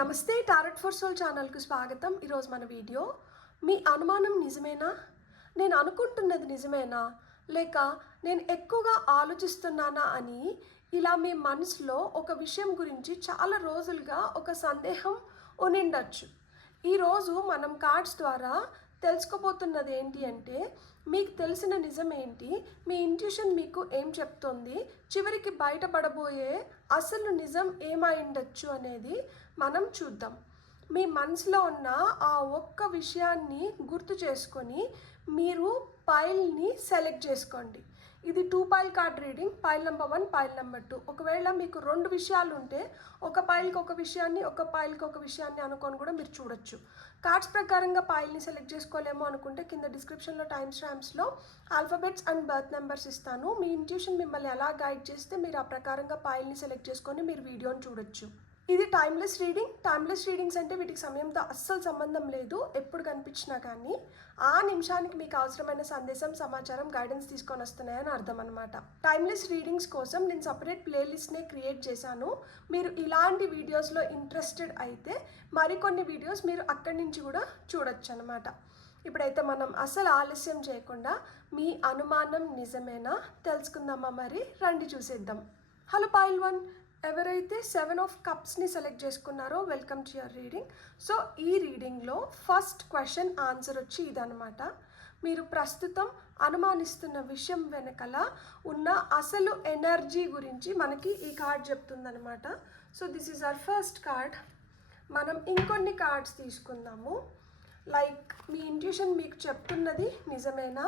నమస్తే tarot for soul ఛానల్కు స్వాగతం. ఈరోజు మన వీడియో, మీ అనుమానం నిజమేనా, నేను అనుకుంటున్నది నిజమేనా, లేక నేను ఎక్కువగా ఆలోచిస్తున్నానా అని ఇలా మీ మనసులో ఒక విషయం గురించి చాలా రోజులుగా ఒక సందేహం ఉనిండొచ్చు. ఈరోజు మనం కార్డ్స్ ద్వారా తెలుసుకోబోతున్నది ఏంటి అంటే, మీకు తెలిసిన నిజం ఏంటి, మీ ఇంట్యూషన్ మీకు ఏం చెప్తోంది, చివరికి బయటపడబోయే అసలు నిజం ఏమైండొచ్చు అనేది మనం చూద్దాం. మీ మనసులో ఉన్న ఆ ఒక్క విషయాన్ని గుర్తు చేసుకొని మీరు పైల్ని సెలెక్ట్ చేసుకోండి. ఇది 2 pile card reading, pile number 1, pile number 2. ఒకవేళ మీకు 2 విషయాలు ఉంటే ఒక పైల్కి ఒక విషయాన్ని, ఒక పైల్కి ఒక విషయాన్ని అనుకొని కూడా మీరు చూడొచ్చు. కార్డ్స్ ప్రకారంగా పైల్ని సెలెక్ట్ చేసుకోలేమో అనుకుంటే కింద డిస్క్రిప్షన్లో టైమ్ స్టాంప్స్లో ఆల్ఫాబెట్స్ అండ్ బర్త్ నెంబర్స్ ఇస్తాను. మీ ఇంట్యూషన్ మిమ్మల్ని ఎలా గైడ్ చేస్తే మీరు ఆ ప్రకారంగా పైల్ని సెలెక్ట్ చేసుకొని మీరు వీడియోని చూడొచ్చు. ఇది టైమ్లెస్ రీడింగ్. టైమ్లెస్ రీడింగ్స్ అంటే వీటికి సమయంతో అస్సలు సంబంధం లేదు. ఎప్పుడు కనిపించినా కానీ ఆ నిమిషానికి మీకు అవసరమైన సందేశం, సమాచారం, గైడెన్స్ తీసుకొని వస్తున్నాయని అర్థం అనమాట. టైమ్లెస్ రీడింగ్స్ కోసం నేను సపరేట్ ప్లేలిస్ట్నే క్రియేట్ చేశాను. మీరు ఇలాంటి వీడియోస్లో ఇంట్రెస్టెడ్ అయితే మరికొన్ని వీడియోస్ మీరు అక్కడి నుంచి కూడా చూడొచ్చు అనమాట. ఇప్పుడైతే మనం అసలు ఆలస్యం చేయకుండా మీ అనుమానం నిజమేనా తెలుసుకుందామా? మరి రండి చూసేద్దాం. హలో పైల్ 1, ఎవరైతే 7 ఆఫ్ కప్స్ని సెలెక్ట్ చేసుకున్నారో welcome to your reading. So ఈ రీడింగ్లో ఫస్ట్ క్వశ్చన్ ఆన్సర్ వచ్చి ఇదనమాట. మీరు ప్రస్తుతం అనుమానిస్తున్న విషయం వెనకల ఉన్న అసలు ఎనర్జీ గురించి మనకి ఈ కార్డ్ చెప్తుందనమాట. So this is our first card. మనం ఇంకొన్ని కార్డ్స్ తీసుకుందాము. లైక్ మీ ఇంట్యూషన్ మీకు చెప్తున్నది నిజమేనా,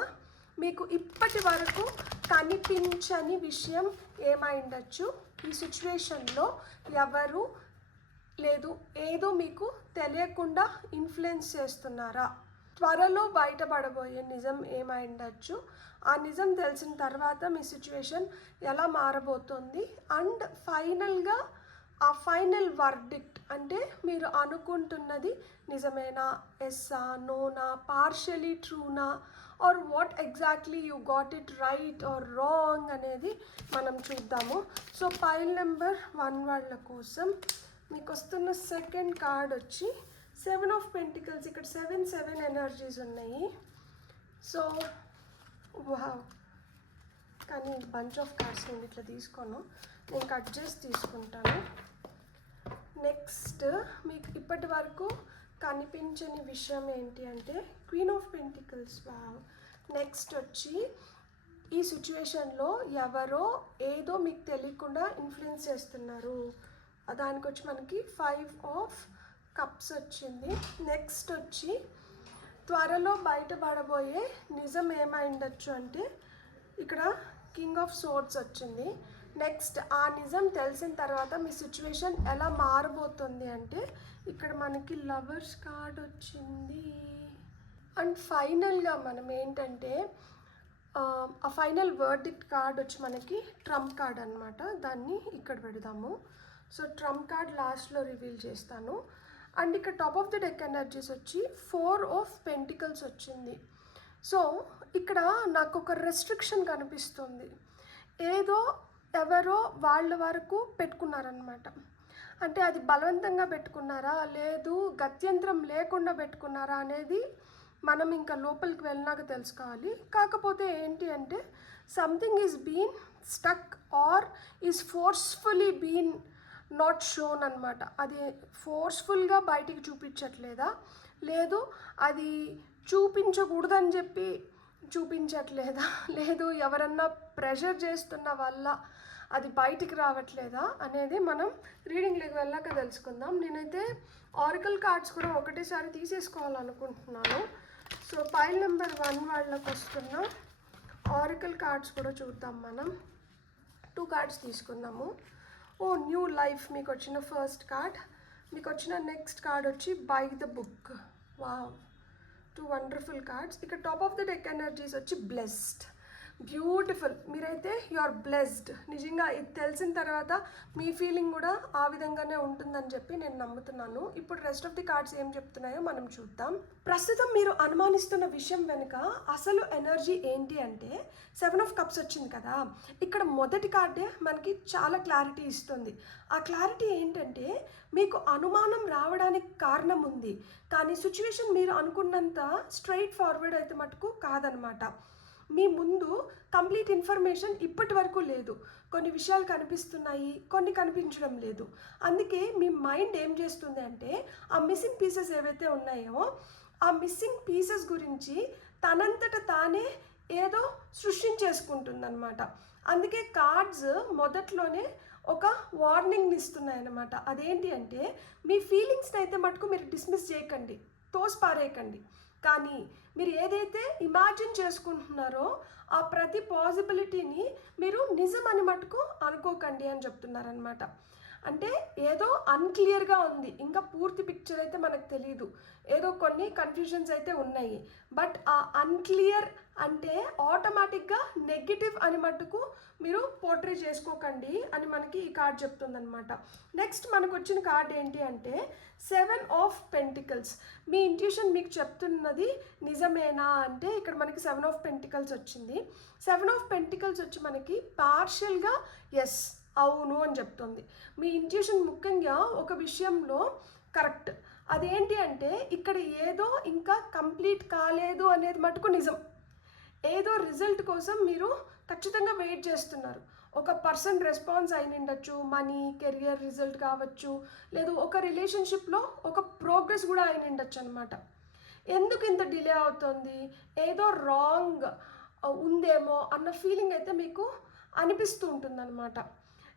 మీకు ఇప్పటి వరకు కనిపించని విషయం ఏమైండొచ్చు, ఈ సిచ్యువేషన్లో ఎవరు లేదు ఏదో మీకు తెలియకుండా ఇన్ఫ్లుయెన్స్ చేస్తున్నారా, త్వరలో బయటపడబోయే నిజం ఏమైండొచ్చు, ఆ నిజం తెలిసిన తర్వాత మీ సిచ్యువేషన్ ఎలా మారబోతుంది, అండ్ ఫైనల్గా ఆ ఫైనల్ వర్డిక్ట్ అంటే మీరు అనుకుంటున్నది నిజమేనా, ఎస్సా, నోనా, పార్షియలీ ట్రూనా, or what exactly you got it right or wrong అనేది మనం చూద్దాము. సో పైల్ నెంబర్ 1 వాళ్ళ కోసం మీకు వస్తున్న సెకండ్ కార్డ్ వచ్చి 7 ఆఫ్ పెంటికల్స్. ఇక్కడ 7 ఎనర్జీస్ ఉన్నాయి. సో వావ్, కానీ బంచ్ ఆఫ్ కార్డ్స్ నేను ఇట్లా తీసుకోను, నేను కట్ చేసి తీసుకుంటాను. నెక్స్ట్ మీకు ఇప్పటి వరకు కనిపించని విషయం ఏంటి అంటే queen of pentacles. Wow. Next వచ్చి ఈ సిచ్యువేషన్లో ఎవరో ఏదో మీకు తెలియకుండా ఇన్ఫ్లుయెన్స్ చేస్తున్నారు. దానికి వచ్చి మనకి 5 ఆఫ్ కప్స్ వచ్చింది. నెక్స్ట్ వచ్చి త్వరలో బయటపడబోయే నిజం ఏమైండొచ్చు అంటే ఇక్కడ కింగ్ ఆఫ్ సోర్డ్స్ వచ్చింది. నెక్స్ట్ ఆ నిజం తెలిసిన తర్వాత మీ సిచ్యువేషన్ ఎలా మారబోతుంది అంటే ఇక్కడ మనకి లవర్స్ కార్డ్ వచ్చింది. అండ్ ఫైనల్గా మనం ఏంటంటే ఆ ఫైనల్ వర్డిక్ట్ కార్డ్ వచ్చి మనకి ట్రంప్ కార్డ్ అనమాట. దాన్ని ఇక్కడ పెడదాము. సో ట్రంప్ కార్డ్ లాస్ట్లో రివీల్ చేస్తాను. అండ్ ఇక్కడ top of the deck energies వచ్చి 4 ఆఫ్ పెంటికల్స్ వచ్చింది. సో ఇక్కడ నాకు ఒక రెస్ట్రిక్షన్ కనిపిస్తుంది. ఏదో ఎవరో వాళ్ళ వరకు పెట్టుకున్నారనమాట. అంటే అది బలవంతంగా పెట్టుకున్నారా, లేదు గత్యంతరం లేకుండా పెట్టుకున్నారా అనేది మనం ఇంకా లోపలికి వెళ్ళినాక తెలుసుకోవాలి. కాకపోతే ఏంటి అంటే something is been stuck or is forcefully been not shown అనమాట. అది ఫోర్స్ఫుల్గా బయటికి చూపించట్లేదా, లేదు అది చూపించకూడదని చెప్పి చూపించట్లేదా, లేదు ఎవరన్నా ప్రెషర్ చేస్తున్న వల్ల అది బయటికి రావట్లేదా అనేది మనం రీడింగ్లోకి వెళ్ళాక తెలుసుకుందాం. నేనైతే ఆరికల్ కార్డ్స్ కూడా ఒకటేసారి తీసేసుకోవాలనుకుంటున్నాను. సో పైల్ నెంబర్ 1 వాళ్ళకి వస్తున్న ఆరికల్ కార్డ్స్ కూడా చూద్దాం. మనం 2 కార్డ్స్ తీసుకుందాము. ఓ న్యూ లైఫ్ మీకు వచ్చిన ఫస్ట్ కార్డ్. మీకు వచ్చిన నెక్స్ట్ కార్డ్ వచ్చి by the book. Wow, 2 wonderful cards. ఇక్కడ top of the deck energies వచ్చి బ్లెస్డ్. బ్యూటిఫుల్. మీరైతే యు ఆర్ బ్లెస్డ్. నిజంగా ఇది తెలిసిన తర్వాత మీ ఫీలింగ్ కూడా ఆ విధంగానే ఉంటుందని చెప్పి నేను నమ్ముతున్నాను. ఇప్పుడు రెస్ట్ ఆఫ్ ది కార్డ్స్ ఏం చెప్తున్నాయో మనం చూద్దాం. ప్రస్తుతం మీరు అనుమానిస్తున్న విషయం వెనుక అసలు ఎనర్జీ ఏంటి అంటే 7 ఆఫ్ కప్స్ వచ్చింది కదా, ఇక్కడ మొదటి కార్డే మనకి చాలా క్లారిటీ ఇస్తుంది. ఆ క్లారిటీ ఏంటంటే మీకు అనుమానం రావడానికి కారణం ఉంది, కానీ సిచ్యువేషన్ మీరు అనుకున్నంత స్ట్రైట్ ఫార్వర్డ్ అయితే మటుకు కాదనమాట. మీ ముందు కంప్లీట్ ఇన్ఫర్మేషన్ ఇప్పటి వరకు లేదు. కొన్ని విషయాలు కనిపిస్తున్నాయి, కొన్ని కనిపించడం లేదు. అందుకే మీ మైండ్ ఏం చేస్తుంది అంటే ఆ మిస్సింగ్ పీసెస్ ఏవైతే ఉన్నాయో ఆ మిస్సింగ్ పీసెస్ గురించి తనంతట తానే ఏదో సృష్టించేసుకుంటుందన్నమాట. అందుకే కార్డ్స్ మొదట్లోనే ఒక వార్నింగ్ని ఇస్తున్నాయన్నమాట. అదేంటి అంటే మీ ఫీలింగ్స్ని అయితే మటుకు మీరు డిస్మిస్ చేయకండి, తోసిపారేయకండి. కానీ మీరు ఏదైతే ఇమాజిన్ చేసుకుంటున్నారో ఆ ప్రతి పాసిబిలిటీని మీరు నిజమని మటుకు అనుకోకండి అని చెప్తున్నారనమాట. అంటే ఏదో అన్క్లియర్గా ఉంది, ఇంకా పూర్తి పిక్చర్ అయితే మనకు తెలియదు, ఏదో కొన్ని కన్ఫ్యూజన్స్ అయితే ఉన్నాయి. బట్ ఆ అన్క్లియర్ అంటే ఆటోమేటిక్గా నెగిటివ్ అని మటుకు మీరు పోర్ట్రే చేసుకోకండి అని మనకి ఈ కార్డ్ చెప్తుందనమాట. నెక్స్ట్ మనకు వచ్చిన కార్డ్ ఏంటి అంటే 7 ఆఫ్ పెంటికల్స్. మీ ఇంట్యూషన్ మీకు చెప్తున్నది నిజమేనా అంటే ఇక్కడ మనకి 7 ఆఫ్ పెంటికల్స్ వచ్చింది. 7 ఆఫ్ పెంటికల్స్ వచ్చి మనకి పార్షియల్గా ఎస్, అవును అని చెప్తుంది. మీ ఇంట్యూషన్ ముఖ్యంగా ఒక విషయంలో కరెక్ట్. అదేంటి అంటే ఇక్కడ ఏదో ఇంకా కంప్లీట్ కాలేదు అనేది మటుకు నిజం. ఏదో రిజల్ట్ కోసం మీరు ఖచ్చితంగా వెయిట్ చేస్తున్నారు. ఒక పర్సన్ రెస్పాన్స్ అయిన ఉండొచ్చు, మనీ, కెరియర్ రిజల్ట్ కావచ్చు, లేదు ఒక రిలేషన్షిప్లో ఒక ప్రోగ్రెస్ కూడా అయిన ఉండొచ్చు అనమాట. ఎందుకు ఇంత డిలే అవుతుంది, ఏదో రాంగ్ ఉందేమో అన్న ఫీలింగ్ అయితే మీకు అనిపిస్తూ ఉంటుందన్నమాట.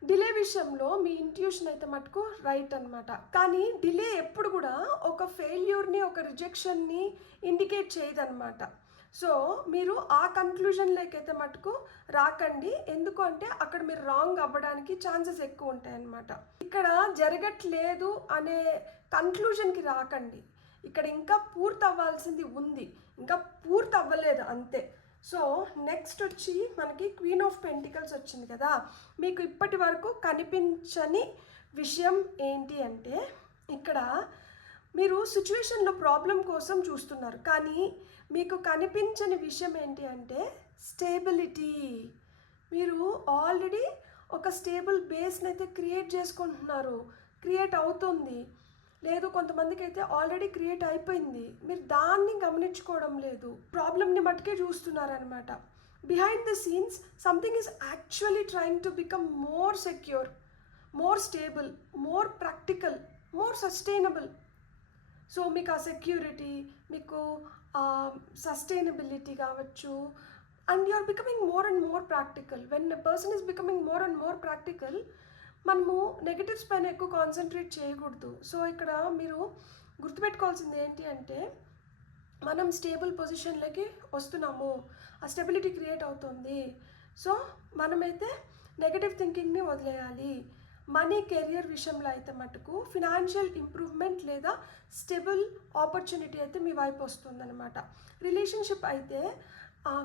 డిలే విషయంలో మీ ఇంట్యూషన్ అయితే మటుకు రైట్ అనమాట. కానీ డిలే ఎప్పుడు కూడా ఒక ఫెయిల్యూర్ని, ఒక రిజెక్షన్ని ఇండికేట్ చేయదన్నమాట. సో మీరు ఆ కన్క్లూజన్లోకి అయితే మటుకు రాకండి. ఎందుకు అంటే అక్కడ మీరు రాంగ్ అవ్వడానికి ఛాన్సెస్ ఎక్కువ ఉంటాయి అన్నమాట. ఇక్కడ జరగట్లేదు అనే కన్క్లూజన్కి రాకండి. ఇక్కడ ఇంకా పూర్తి అవ్వాల్సింది ఉంది, ఇంకా పూర్తి అవ్వలేదు అంతే. సో నెక్స్ట్ వచ్చి మనకి క్వీన్ ఆఫ్ పెంటికల్స్ వచ్చింది కదా. మీకు ఇప్పటి వరకు కనిపించని విషయం ఏంటి అంటే ఇక్కడ మీరు సిచ్యువేషన్లో ప్రాబ్లం కోసం చూస్తున్నారు, కానీ మీకు కనిపించని విషయం ఏంటి అంటే స్టేబిలిటీ. మీరు ఆల్రెడీ ఒక స్టేబుల్ బేస్ని అయితే క్రియేట్ చేసుకుంటున్నారు, క్రియేట్ అవుతుంది. లేదు కొంతమందికి అయితే ఆల్రెడీ క్రియేట్ అయిపోయింది, మీరు దాన్ని గమనించుకోవడం లేదు, ప్రాబ్లమ్ని మట్టుకే చూస్తున్నారనమాట. Behind the scenes something is actually trying to become more secure, more stable, more practical, more sustainable. So మీకు ఆ సెక్యూరిటీ, మీకు సస్టైనబిలిటీ కావచ్చు, and you are becoming more and more practical. When a person is becoming more and more practical, మనము negatives పైన ఎక్కువ concentrate చేయకూడదు. So ఇక్కడ మీరు గుర్తుపెట్టుకోవాల్సింది ఏంటి అంటే మనం స్టేబుల్ పొజిషన్లోకి వస్తున్నాము, ఆ స్టెబిలిటీ క్రియేట్ అవుతుంది. సో మనమైతే నెగటివ్ థింకింగ్ని వదిలేయాలి. మనీ, కెరియర్ విషయంలో అయితే మటుకు ఫినాన్షియల్ ఇంప్రూవ్మెంట్ లేదా స్టేబుల్ ఆపర్చునిటీ అయితే మీ వైపు వస్తుందన్నమాట. రిలేషన్షిప్ అయితే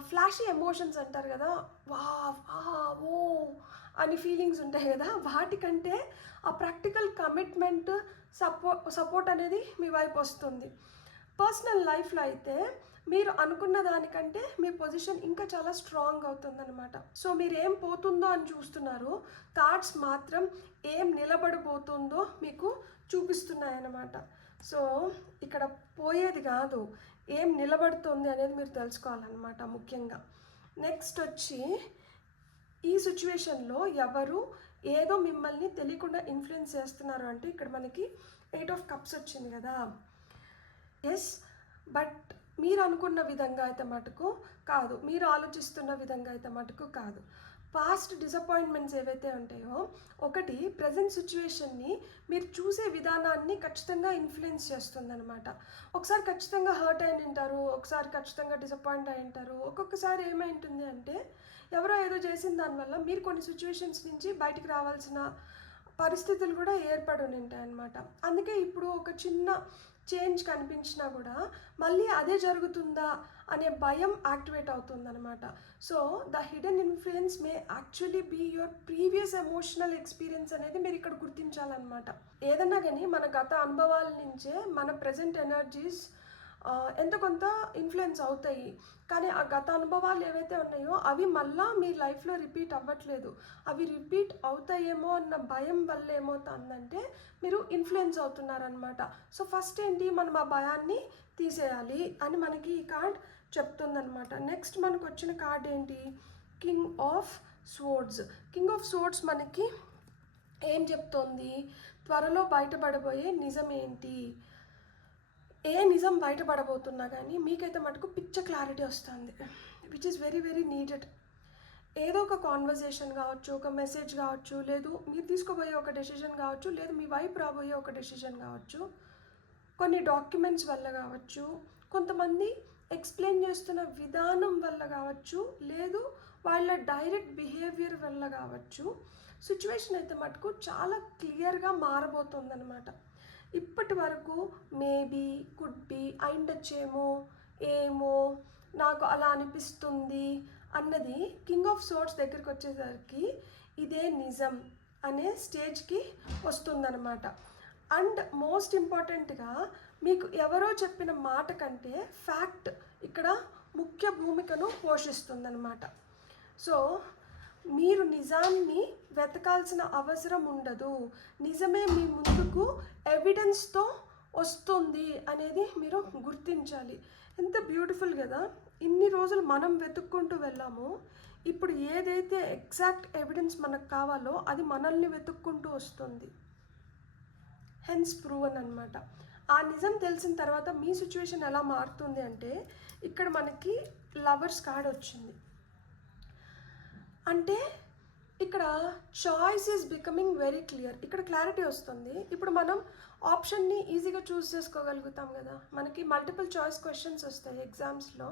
ఫ్లాషీ ఎమోషన్స్ అంటారు కదా, వా ఓ అని ఫీలింగ్స్ ఉంటాయి కదా, వాటికంటే ఆ ప్రాక్టికల్ కమిట్మెంట్, సపోర్ట్ అనేది మీ వైపు వస్తుంది. పర్సనల్ లైఫ్లో అయితే మీరు అనుకున్న దానికంటే మీ పొజిషన్ ఇంకా చాలా స్ట్రాంగ్ అవుతుందన్నమాట. సో మీరు ఏం పోతుందో అని చూస్తున్నారు, కార్డ్స్ మాత్రం ఏం నిలబడిపోతుందో మీకు చూపిస్తున్నాయన్నమాట. సో ఇక్కడ పోయేది కాదు, ఏం నిలబడుతుంది అనేది మీరు తెలుసుకోవాలన్నమాట ముఖ్యంగా. నెక్స్ట్ వచ్చి ఈ సిచ్యువేషన్లో ఎవరు ఏదో మిమ్మల్ని తెలియకుండా ఇన్ఫ్లుయెన్స్ చేస్తున్నారు అంటే ఇక్కడ మనకి 8 ఆఫ్ కప్స్ వచ్చింది కదా. ఎస్, బట్ మీరు అనుకున్న విధంగా అయితే మటుకు కాదు, మీరు ఆలోచిస్తున్న విధంగా అయితే మటుకు కాదు. పాస్ట్ డిసప్పాయింట్మెంట్స్ ఏవైతే ఉంటాయో, ఒకటి ప్రజెంట్ సిచ్యువేషన్ని మీరు చూసే విధానాన్ని ఖచ్చితంగా ఇన్ఫ్లుయెన్స్ చేస్తుందన్నమాట. ఒకసారి ఖచ్చితంగా హర్ట్ అయి ఉంటారు, ఒకసారి ఖచ్చితంగా డిసప్పాయింట్ అయి ఉంటారు. ఒక్కొక్కసారి ఏమైంటుంది అంటే ఎవరో ఏదో చేసిన దానివల్ల మీరు కొన్ని సిచ్యువేషన్స్ నుంచి బయటికి రావాల్సిన పరిస్థితులు కూడా ఏర్పడి ఉంటాయి అన్నమాట. అందుకే ఇప్పుడు ఒక చిన్న చేంజ్ కనిపించినా కూడా మళ్ళీ అదే జరుగుతుందా అనే భయం యాక్టివేట్ అవుతుందన్నమాట. So the hidden influence may actually be your previous emotional experience అనేది మీరు ఇక్కడ గుర్తించాలన్నమాట. ఏదన్నా కానీ మన గత అనుభవాల నుంచే మన ప్రజెంట్ ఎనర్జీస్ ఎంతో కొంత ఇన్ఫ్లుయెన్స్ అవుతాయి. కానీ ఆ గత అనుభవాలు ఏవైతే ఉన్నాయో అవి మళ్ళీ మీ లైఫ్లో రిపీట్ అవ్వట్లేదు. అవి రిపీట్ అవుతాయేమో అన్న భయం వల్ల ఏమవుతుందంటే మీరు ఇన్ఫ్లుయెన్స్ అవుతున్నారనమాట. సో ఫస్ట్ ఏంటి, మనం ఆ భయాన్ని తీసేయాలి అని మనకి ఈ కార్డ్ చెప్తుందనమాట. నెక్స్ట్ మనకు వచ్చిన కార్డ్ ఏంటి, king of swords. King of swords మనకి ఏం చెప్తోంది, త్వరలో బయటపడబోయే నిజం ఏంటి. ఏ నిజం బయటపడబోతున్నా కానీ మీకైతే మటుకు పిచ్చ క్లారిటీ వస్తుంది, which is very very needed. ఏదో ఒక కాన్వర్జేషన్ కావచ్చు, ఒక మెసేజ్ కావచ్చు, లేదు మీరు తీసుకోబోయే ఒక డెసిషన్ కావచ్చు, లేదు మీ వైపు రాబోయే ఒక డెసిషన్ కావచ్చు, కొన్ని డాక్యుమెంట్స్ వల్ల కావచ్చు, కొంతమంది ఎక్స్ప్లెయిన్ చేస్తున్న విధానం వల్ల కావచ్చు, లేదు వాళ్ళ డైరెక్ట్ బిహేవియర్ వల్ల కావచ్చు, సిచ్యువేషన్ అయితే మటుకు చాలా క్లియర్గా మారబోతుందన్నమాట. ఇప్పటి వరకు మేబీ, కుడ్ బి, అయిండొచ్చేమో, ఏమో, నాకు అలా అనిపిస్తుంది అన్నది కింగ్ ఆఫ్ సోర్డ్స్ దగ్గరికి వచ్చేసరికి ఇదే నిజం అనే స్టేజ్కి వస్తుందన్నమాట. అండ్ మోస్ట్ ఇంపార్టెంట్గా మీకు ఎవరో చెప్పిన మాట కంటే ఫ్యాక్ట్ ఇక్కడ ముఖ్య భూమికను పోషిస్తుందన్నమాట. సో మీరు నిజాన్ని వెతకాల్సిన అవసరం ఉండదు, నిజమే మీ ముందుకు ఎవిడెన్స్తో వస్తుంది అనేది మీరు గుర్తించాలి. ఎంత బ్యూటిఫుల్ కదా. ఇన్ని రోజులు మనం వెతుక్కుంటూ వెళ్ళాము, ఇప్పుడు ఏదైతే ఎగ్జాక్ట్ ఎవిడెన్స్ మనకు కావాలో అది మనల్ని వెతుక్కుంటూ వస్తుంది. హెన్స్ ప్రూవన్ అనమాట. ఆ నిజం తెలిసిన తర్వాత మీ సిచ్యువేషన్ ఎలా మారుతుంది అంటే, ఇక్కడ మనకి లవర్స్ కార్డ్ వచ్చింది. అంటే ఇక్కడ choice is becoming very clear. ఇక్కడ క్లారిటీ వస్తుంది. ఇప్పుడు మనం ఆప్షన్ని ఈజీగా చూస్ చేసుకోగలుగుతాం కదా. మనకి మల్టిపుల్ చాయిస్ క్వశ్చన్స్ వస్తాయి ఎగ్జామ్స్లో.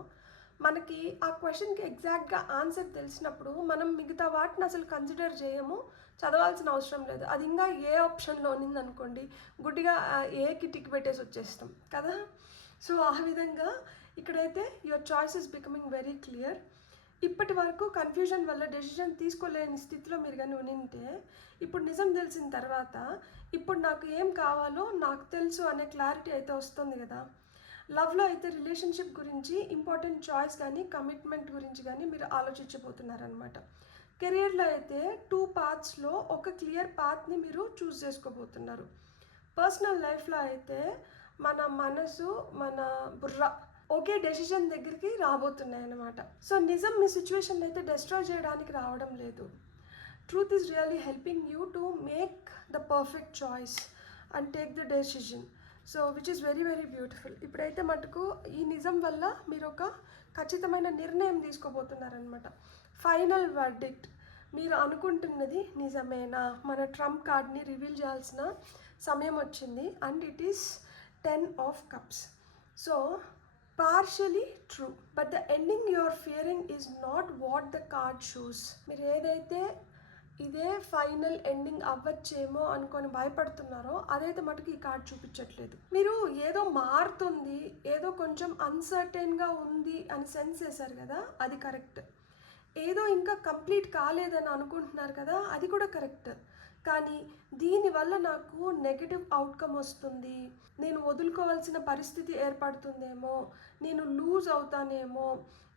మనకి ఆ క్వశ్చన్కి ఎగ్జాక్ట్గా ఆన్సర్ తెలిసినప్పుడు మనం మిగతా వాటిని అసలు కన్సిడర్ చేయము, చదవాల్సిన అవసరం లేదు. అది ఇంకా ఏ ఆప్షన్లో ఉన్నింది అనుకోండి, గుడ్డిగా ఏకి టిక్ పెట్టేసి వచ్చేస్తాం కదా. సో ఆ విధంగా ఇక్కడైతే your choice is becoming very clear. ఇప్పటి వరకు కన్ఫ్యూజన్ వల్ల డెసిషన్ తీసుకోలేని స్థితిలో మీరు కానీ ఉంటే, ఇప్పుడు నిజం తెలిసిన తర్వాత ఇప్పుడు నాకు ఏం కావాలో నాకు తెలుసు అనే క్లారిటీ అయితే వస్తుంది కదా. లవ్లో అయితే రిలేషన్షిప్ గురించి ఇంపార్టెంట్ చాయిస్ కానీ కమిట్మెంట్ గురించి కానీ మీరు ఆలోచించబోతున్నారనమాట. కెరియర్లో అయితే 2 పాత్స్లో ఒక క్లియర్ పాత్ని మీరు చూస్ చేసుకోబోతున్నారు. పర్సనల్ లైఫ్లో అయితే మన మనసు, మన బుర్ర ఒకే డెసిషన్ దగ్గరికి రాబోతున్నాయి అన్నమాట. సో నిజం మీ సిచ్యువేషన్ అయితే డిస్ట్రాయ్ చేయడానికి రావడం లేదు. Truth is really helping you to make the perfect choice and take the decision. So which is very very beautiful. ఇప్పుడైతే మటుకు ఈ నిజం వల్ల మీరు ఒక ఖచ్చితమైన నిర్ణయం తీసుకోబోతున్నారనమాట. Final verdict. మీరు అనుకుంటున్నది నిజమేనా? మన ట్రంప్ కార్డ్ని రివీల్ చేయాల్సిన సమయం వచ్చింది. And it is 10 of Cups. So partially true, but the ending you are fearing is not what the card shows. మీరు ఏదైతే ఇదే ఫైనల్ ఎండింగ్ అవ్వచ్చేమో అనుకొని భయపడుతున్నారో అదైతే మటుకు ఈ కార్డ్ చూపించట్లేదు. మీరు ఏదో మారుతుంది, ఏదో కొంచెం అన్సర్టైన్గా ఉంది అని సెన్స్ చేశారు కదా, అది కరెక్ట్. ఏదో ఇంకా కంప్లీట్ కాలేదని అనుకుంటున్నారు కదా, అది కూడా కరెక్ట్. కానీ దీనివల్ల నాకు నెగటివ్ అవుట్కమ్ వస్తుంది, నేను వదులుకోవాల్సిన పరిస్థితి ఏర్పడుతుందేమో, నేను లూజ్ అవుతానేమో,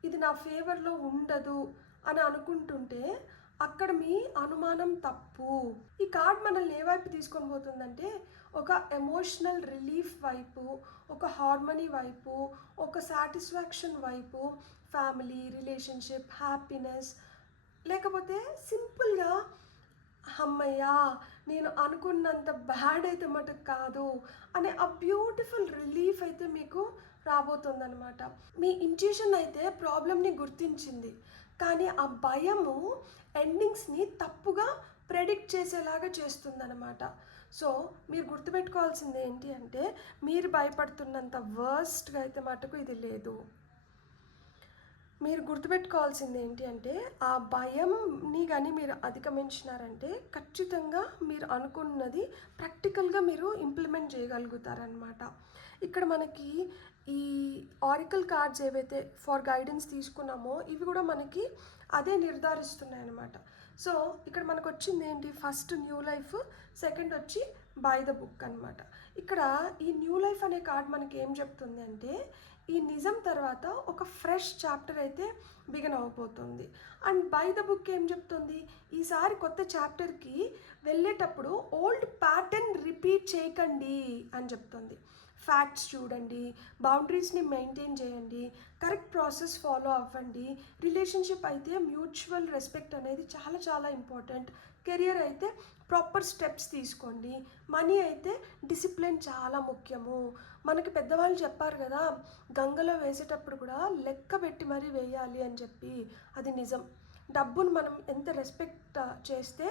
ఇది నా ఫేవర్లో ఉండదు అని అనుకుంటుంటే అక్కడ మీ అనుమానం తప్పు. ఈ కార్డ్ మనల్ని ఏ వైపు తీసుకొని పోతుందంటే ఒక ఎమోషనల్ రిలీఫ్ వైపు, ఒక హార్మనీ వైపు, ఒక సాటిస్ఫాక్షన్ వైపు, ఫ్యామిలీ, రిలేషన్షిప్, హ్యాపీనెస్, లేకపోతే సింపుల్గా అమ్మయ్యా నేను అనుకున్నంత బ్యాడ్ అయితే మటుకు కాదు అనే ఆ బ్యూటిఫుల్ రిలీఫ్ అయితే మీకు రాబోతుందన్నమాట. మీ ఇంట్యూషన్ అయితే ప్రాబ్లమ్ని గుర్తించింది, కానీ ఆ భయము ఎండింగ్స్ని తప్పుగా ప్రెడిక్ట్ చేసేలాగా చేస్తుందన్నమాట. సో మీరు గుర్తుపెట్టుకోవాల్సింది ఏంటి అంటే, మీరు భయపడుతున్నంత వర్స్ట్గా అయితే మటుకు ఇది లేదు. మీరు గుర్తుపెట్టుకోవాల్సింది ఏంటి అంటే, ఆ భయంని గాని మీరు అధిగమించినారంటే, ఖచ్చితంగా మీరు అనుకున్నది ప్రాక్టికల్‌గా మీరు ఇంప్లిమెంట్ చేయగలుగుతారనమాట. ఇక్కడ మనకి ఈ ఆరికల్ కార్డ్స్ ఏవైతే ఫర్ గైడెన్స్ తీసుకున్నామో, ఇవి కూడా మనకి అదే నిర్ధారిస్తున్నాయన్నమాట. సో, ఇక్కడ మనకొచ్చింది ఏంటి, ఫస్ట్ న్యూ లైఫ్, సెకండ్ వచ్చి బై ద బుక్ అనమాట. ఇక్కడ ఈ న్యూ లైఫ్ అనే కార్డ్ మనకి ఏం చెప్తుంది అంటే, ఈ నిజం తర్వాత ఒక ఫ్రెష్ చాప్టర్ అయితే బిగిన్ అవ్వబోతుంది. అండ్ బై ద బుక్ ఏం చెప్తుంది, ఈసారి కొత్త చాప్టర్కి వెళ్ళేటప్పుడు ఓల్డ్ ప్యాటర్న్ రిపీట్ చేయకండి అని చెప్తుంది. ఫ్యాక్ట్స్ చూడండి, బౌండరీస్ని మెయింటైన్ చేయండి, కరెక్ట్ ప్రాసెస్ ఫాలో అవ్వండి. రిలేషన్షిప్ అయితే మ్యూచువల్ రెస్పెక్ట్ అనేది చాలా చాలా ఇంపార్టెంట్. కెరియర్ అయితే ప్రాపర్ స్టెప్స్ తీసుకోండి. మనీ అయితే డిసిప్లిన్ చాలా ముఖ్యము. మనకి పెద్దవాళ్ళు చెప్పారు కదా, గంగలో వేసేటప్పుడు కూడా లెక్క పెట్టి మరీ వేయాలి అని చెప్పి. అది నిజం. డబ్బును మనం ఎంత రెస్పెక్ట్ చేస్తే,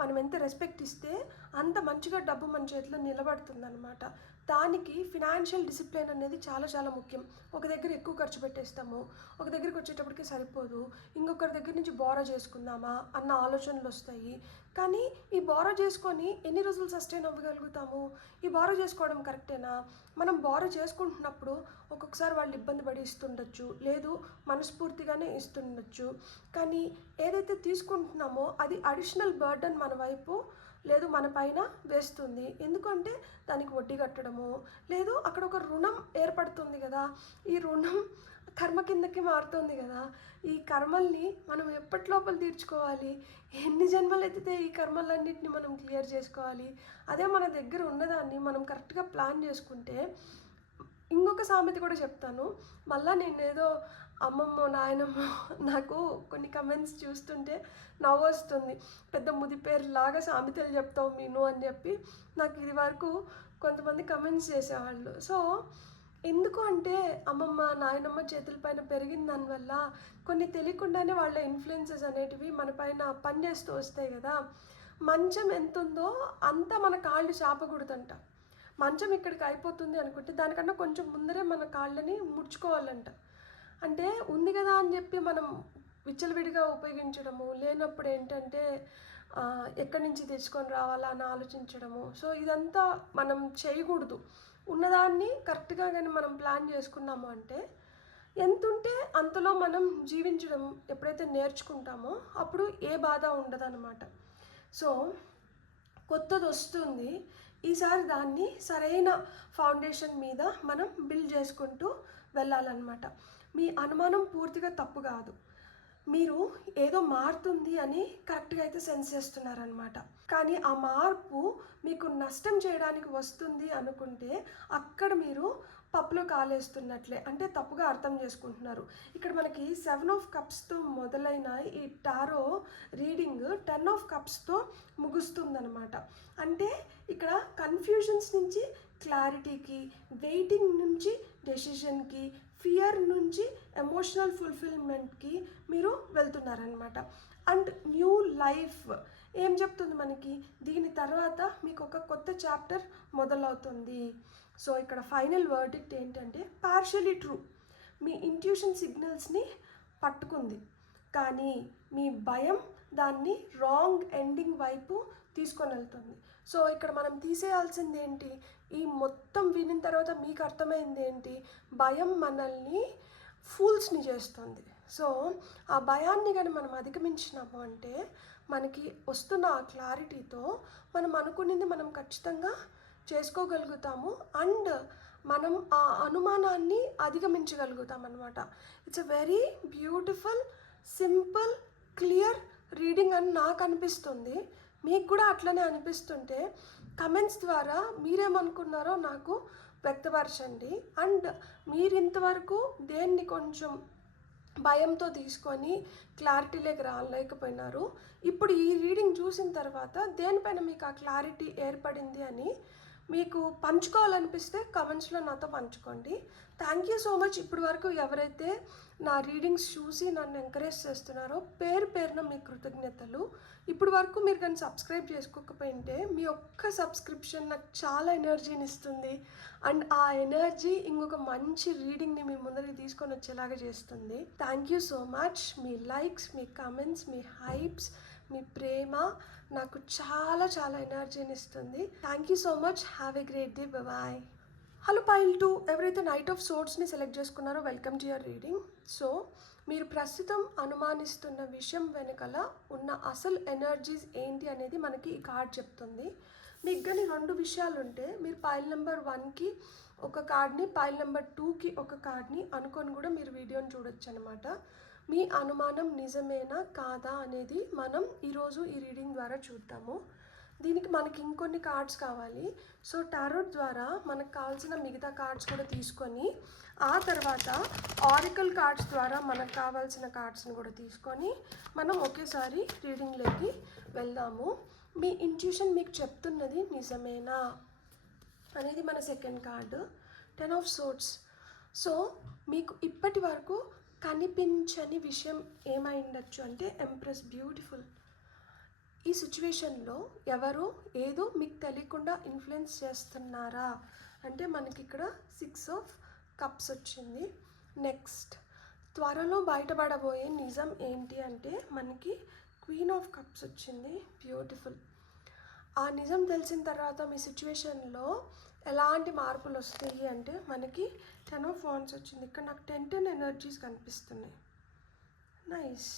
మనం ఎంత రెస్పెక్ట్ ఇస్తే అంత మంచిగా డబ్బు మన చేతిలో నిలబడుతుంది అనమాట. దానికి ఫినాన్షియల్ డిసిప్లిన్ అనేది చాలా చాలా ముఖ్యం. ఒక దగ్గర ఎక్కువ ఖర్చు పెట్టేస్తాము, ఒక దగ్గరికి వచ్చేటప్పటికి సరిపోదు, ఇంకొకరి దగ్గర నుంచి బోరో చేసుకుందామా అన్న ఆలోచనలు వస్తాయి. కానీ ఈ బోరో చేసుకొని ఎన్ని రోజులు సస్టైన్ అవ్వగలుగుతాము? ఈ బోరో చేసుకోవడం కరెక్టేనా? మనం బోరో చేసుకుంటున్నప్పుడు ఒక్కొక్కసారి వాళ్ళు ఇబ్బంది పడి ఇస్తుండొచ్చు, లేదు మనస్ఫూర్తిగానే ఇస్తుండొచ్చు. కానీ ఏదైతే తీసుకుంటున్నామో అది అడిషనల్ బర్డన్ మన వైపు లేదు మన పైన వేస్తుంది. ఎందుకంటే దానికి వడ్డీ కట్టడము, లేదు అక్కడ ఒక రుణం ఏర్పడుతుంది కదా, ఈ రుణం కర్మ కిందకి మారుతుంది కదా. ఈ కర్మల్ని మనం ఎప్పటి లోపల తీర్చుకోవాలి? ఎన్ని జన్మలు ఎత్తితే ఈ కర్మలన్నింటినీ మనం క్లియర్ చేసుకోవాలి? అదే మన దగ్గర ఉన్నదాన్ని మనం కరెక్ట్గా ప్లాన్ చేసుకుంటే. ఇంకొక సామెత కూడా చెప్తాను. మళ్ళీ నేనేదో అమ్మమ్మ నాయనమ్మ, నాకు కొన్ని కమెంట్స్ చూస్తుంటే నవ్వు వస్తుంది. పెద్ద ముది పేరులాగా సామెతలు చెప్తావు మీను అని చెప్పి నాకు ఇది వరకు కొంతమంది కమెంట్స్ చేసేవాళ్ళు. సో ఎందుకు అంటే, అమ్మమ్మ నాయనమ్మ చేతుల పైన పెరిగిన దానివల్ల కొన్ని తెలియకుండానే వాళ్ళ ఇన్ఫ్లుయెన్సెస్ అనేటివి మన పైన పనిచేస్తూ వస్తాయి కదా. మంచం ఎంత ఉందో అంత మన కాళ్ళు చాపకూడదంట. మంచం ఇక్కడికి అయిపోతుంది అనుకుంటే దానికన్నా కొంచెం ముందరే మన కాళ్ళని ముడుచుకోవాలంట. అంటే ఉంది కదా అని చెప్పి మనం విచ్చలవిడిగా ఉపయోగించడము, లేనప్పుడు ఏంటంటే ఎక్కడి నుంచి తెచ్చుకొని రావాలా అని ఆలోచించడము. సో ఇదంతా మనం చేయకూడదు. ఉన్నదాన్ని కరెక్ట్గా కానీ మనం ప్లాన్ చేసుకున్నాము అంటే, ఎంత ఉంటే అంతలో మనం జీవించడం ఎప్పుడైతే నేర్చుకుంటామో అప్పుడు ఏ బాధ ఉండదన్నమాట. సో కొత్తది వస్తుంది, ఈసారి దాన్ని సరైన ఫౌండేషన్ మీద మనం బిల్డ్ చేసుకుంటూ వెళ్ళాలన్నమాట. మీ అనుమానం పూర్తిగా తప్పు కాదు. మీరు ఏదో మారుతుంది అని కరెక్ట్గా అయితే సెన్స్ చేస్తున్నారనమాట. కానీ ఆ మార్పు మీకు నష్టం చేయడానికి వస్తుంది అనుకుంటే అక్కడ మీరు పప్పులో కాలేస్తున్నట్లే, అంటే తప్పుగా అర్థం చేసుకుంటున్నారు. ఇక్కడ మనకి 7 ఆఫ్ కప్స్తో మొదలైన ఈ టారో రీడింగ్ 10 ఆఫ్ కప్స్తో ముగుస్తుందన్నమాట. అంటే ఇక్కడ కన్ఫ్యూజన్స్ నుంచి క్లారిటీకి, వెయిటింగ్ నుంచి డెసిషన్కి, ఫియర్ నుంచి ఎమోషనల్ ఫుల్ఫిల్మెంట్కి మీరు వెళ్తున్నారనమాట. అండ్ న్యూ లైఫ్ ఏం చెప్తుంది మనకి, దీని తర్వాత మీకు ఒక కొత్త చాప్టర్ మొదలవుతుంది. సో ఇక్కడ ఫైనల్ వర్డిక్ట్ ఏంటంటే, పార్షియలీ ట్రూ. మీ ఇంట్యూషన్ సిగ్నల్స్ని పట్టుకుంది, కానీ మీ భయం దాన్ని రాంగ్ ఎండింగ్ వైపు తీసుకొని వెళ్తుంది. సో ఇక్కడ మనం తీసేయాల్సింది ఏంటి, ఈ మొత్తం వినిన తర్వాత మీకు అర్థమైంది ఏంటి, భయం మనల్ని ఫూల్స్ని చేస్తుంది. సో ఆ భయాన్ని కానీ మనం అధిగమించినాము అంటే మనకి వస్తున్న ఆ క్లారిటీతో మనం అనుకునేది మనం ఖచ్చితంగా చేసుకోగలుగుతాము. అండ్ మనం ఆ అనుమానాన్ని అధిగమించగలుగుతాం అనమాట. It's a very beautiful, simple, clear reading అని నాకు అనిపిస్తుంది. మీకు కూడా అట్లనే అనిపిస్తుంటే కమెంట్స్ ద్వారా మీరేమనుకున్నారో నాకు వ్యక్తపరచండి. అండ్ మీరు ఇంతవరకు దేన్ని కొంచెం భయంతో తీసుకొని క్లారిటీలోకి రాలేకపోయినారు, ఇప్పుడు ఈ రీడింగ్ చూసిన తర్వాత దేనిపైన మీకు ఆ క్లారిటీ ఏర్పడింది అని మీకు పంచుకోవాలనిపిస్తే కమెంట్స్లో నాతో పంచుకోండి. Thank you so much. ఇప్పటి వరకు ఎవరైతే నా రీడింగ్స్ చూసి నన్ను ఎంకరేజ్ చేస్తున్నారో పేరు పేరున మీ కృతజ్ఞతలు. ఇప్పుడు వరకు మీరు కానీ సబ్స్క్రైబ్ చేసుకోకపోయింటే మీ ఒక్క సబ్స్క్రిప్షన్ నాకు చాలా ఎనర్జీని ఇస్తుంది. అండ్ ఆ ఎనర్జీ ఇంకొక మంచి రీడింగ్ని మీ ముందరికి తీసుకొని వచ్చేలాగా చేస్తుంది. Thank you so much. మీ లైక్స్, మీ కమెంట్స్, మీ హైప్స్, మీ ప్రేమ నాకు చాలా చాలా ఎనర్జీని ఇస్తుంది. Thank you so much. Have a great day. Bye. Hello pile 2, ఎవరైతే నైట్ ఆఫ్ సోర్ట్స్ని సెలెక్ట్ చేసుకున్నారో welcome to your reading. So మీరు ప్రస్తుతం అనుమానిస్తున్న విషయం వెనకాల ఉన్న అసలు ఎనర్జీస్ ఏంటి అనేది మనకి ఈ కార్డ్ చెప్తుంది. మీకు కానీ 2 విషయాలు ఉంటే మీరు పైల్ నెంబర్ 1కి ఒక కార్డ్ని, పైల్ నెంబర్ 2కి ఒక కార్డ్ని అనుకొని కూడా మీరు వీడియోని చూడొచ్చు అనమాట. మీ అనుమానం నిజమేనా కాదా అనేది మనం ఈరోజు ఈ రీడింగ్ ద్వారా చూద్దాము. దీనికి మనకి ఇంకొన్ని కార్డ్స్ కావాలి. సో టారోట్ ద్వారా మనకు కావాల్సిన మిగతా కార్డ్స్ కూడా తీసుకొని ఆ తర్వాత ఆరికల్ కార్డ్స్ ద్వారా మనకు కావాల్సిన కార్డ్స్ని కూడా తీసుకొని మనం ఒకేసారి రీడింగ్లోకి వెళ్దాము. మీ ఇంట్యూషన్ మీకు చెప్తున్నది నిజమేనా అనేది మన second card, 10 of swords. So మీకు ఇప్పటి వరకు కనిపించని విషయం ఏమై ఉండొచ్చు అంటే ఎంప్రెస్, బ్యూటిఫుల్. ఈ సిచ్యువేషన్లో ఎవరో ఏదో మీకు తెలియకుండా ఇన్ఫ్లుయెన్స్ చేస్తున్నారా అంటే మనకి ఇక్కడ 6 ఆఫ్ కప్స్ వచ్చింది. నెక్స్ట్ త్వరలో బయటపడబోయే నిజం ఏంటి అంటే మనకి క్వీన్ ఆఫ్ కప్స్ వచ్చింది. బ్యూటిఫుల్. ఆ నిజం తెలిసిన తర్వాత మీ సిచ్యువేషన్లో ఎలాంటి మార్పులు వస్తాయి అంటే మనకి 10 ఆఫ్ వాండ్స్ వచ్చింది. ఇక్కడ నాకు 10 ఎనర్జీస్ కనిపిస్తున్నాయి. నైస్.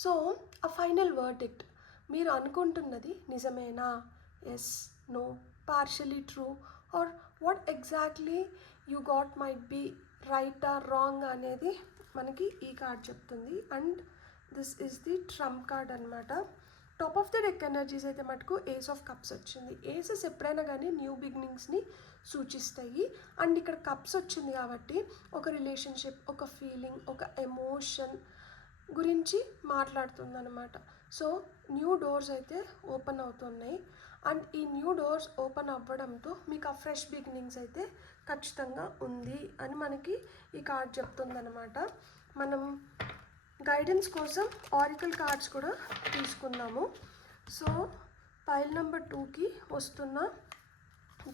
సో ఆ ఫైనల్ వర్డిక్ట్, మీరు అనుకుంటున్నది నిజమేనా? Yes, no, partially true, or what exactly you got might be right or wrong అనేది మనకి ఈ కార్డ్ చెప్తుంది. And this is the trump card అనమాట. Top of the deck energies అయితే మటుకు ఏస్ ఆఫ్ కప్స్ వచ్చింది. ఏసెస్ ఎప్పుడైనా కానీ న్యూ బిగినింగ్స్ని సూచిస్తాయి. అండ్ ఇక్కడ కప్స్ వచ్చింది కాబట్టి ఒక రిలేషన్షిప్, ఒక ఫీలింగ్, ఒక ఎమోషన్ గురించి మాట్లాడుతుందన్నమాట. సో న్యూ డోర్స్ అయితే ఓపెన్ అవుతున్నాయి. అండ్ ఈ న్యూ డోర్స్ ఓపెన్ అవ్వడంతో మీకు ఆ ఫ్రెష్ బిగినింగ్స్ అయితే ఖచ్చితంగా ఉంది అని మనకి ఈ కార్డ్ చెప్తుందన్నమాట. మనం గైడెన్స్ కోసం ఆరికల్ కార్డ్స్ కూడా తీసుకుందాము. సో పైల్ నెంబర్ 2కి వస్తున్న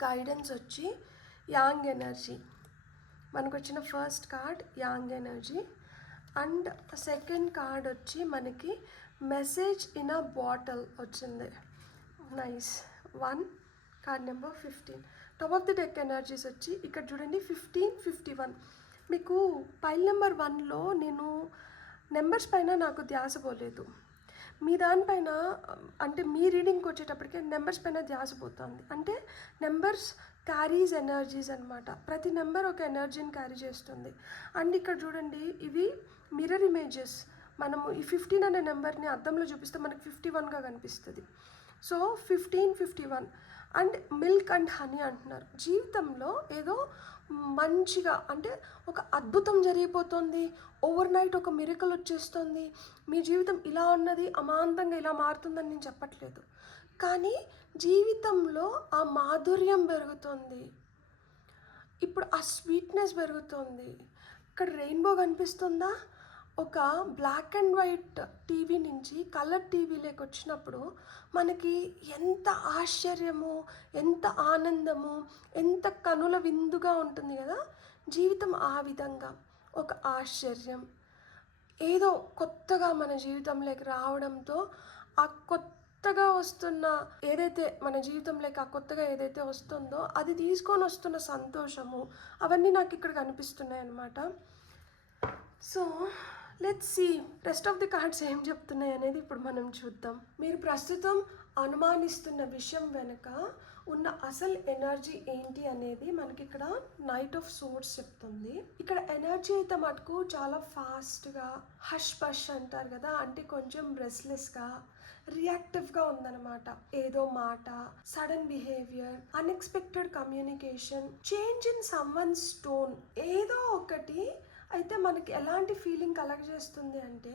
గైడెన్స్ వచ్చి యాంగ్ ఎనర్జీ. మనకు వచ్చిన first card yang energy. And second card వచ్చి మనకి మెసేజ్ ఇన్ అ బాటిల్ వచ్చింది. Nice. 1 card number 15. Top of the deck energies వచ్చి ఇక్కడ చూడండి 15, 51. మీకు పైల్ నెంబర్ 1లో నేను నెంబర్స్ పైన నాకు ధ్యాస పోలేదు. మీ దానిపైన అంటే మీ రీడింగ్కి వచ్చేటప్పటికి నెంబర్స్ పైన ధ్యాస పోతుంది. అంటే నెంబర్స్ క్యారీస్ ఎనర్జీస్ అనమాట. ప్రతి నెంబర్ ఒక ఎనర్జీని క్యారీ చేస్తుంది. అండ్ ఇక్కడ చూడండి ఇవి మిర్రర్ ఇమేజెస్. మనము ఈ 15 అనే నెంబర్ని అద్దంలో చూపిస్తే మనకి 51గా కనిపిస్తుంది. So 15, 51. And milk and honey అంటున్నారు. జీవితంలో ఏదో మంచిగా అంటే ఒక అద్భుతం జరిగిపోతుంది, ఓవర్ నైట్ ఒక మిరకల్ వచ్చేస్తుంది, మీ జీవితం ఇలా ఉన్నది అమాంతంగా ఇలా మారుతుందని నేను చెప్పట్లేదు. కానీ జీవితంలో ఆ మాధుర్యం పెరుగుతుంది, ఇప్పుడు ఆ స్వీట్నెస్ పెరుగుతుంది. ఇక్కడ రెయిన్బో కనిపిస్తుందా? ఒక బ్లాక్ అండ్ వైట్ టీవీ నుంచి కలర్ టీవీలోకి వచ్చినప్పుడు మనకి ఎంత ఆశ్చర్యము, ఎంత ఆనందము, ఎంత కనుల విందుగా ఉంటుంది కదా. జీవితం ఆ విధంగా ఒక ఆశ్చర్యం, ఏదో కొత్తగా మన జీవితంలోకి రావడంతో ఆ కొత్తగా వస్తున్న ఏదైతే మన జీవితంలోకి ఆ కొత్తగా ఏదైతే వస్తుందో అది తీసుకొని వస్తున్న సంతోషము అవన్నీ నాకు ఇక్కడ కనిపిస్తున్నాయి అన్నమాట. So let's see rest of the cards ఏం చెప్తున్నాయి అనేది ఇప్పుడు మనం చూద్దాం. మీరు ప్రస్తుతం అనుమానిస్తున్న విషయం వెనుక ఉన్న అసలు ఎనర్జీ ఏంటి అనేది మనకి ఇక్కడ నైట్ ఆఫ్ సోర్స్ చెప్తుంది. ఇక్కడ ఎనర్జీ అయితే మటుకు చాలా ఫాస్ట్గా హష్ పష్ అంటారు కదా, అంటే కొంచెం రెస్ట్లెస్గా రియాక్టివ్గా ఉందన్నమాట. ఏదో మాట, sudden behaviour, unexpected communication, change in someone's tone, ఏదో ఒకటి అయితే మనకి ఎలాంటి ఫీలింగ్ కలగజేస్తుంది అంటే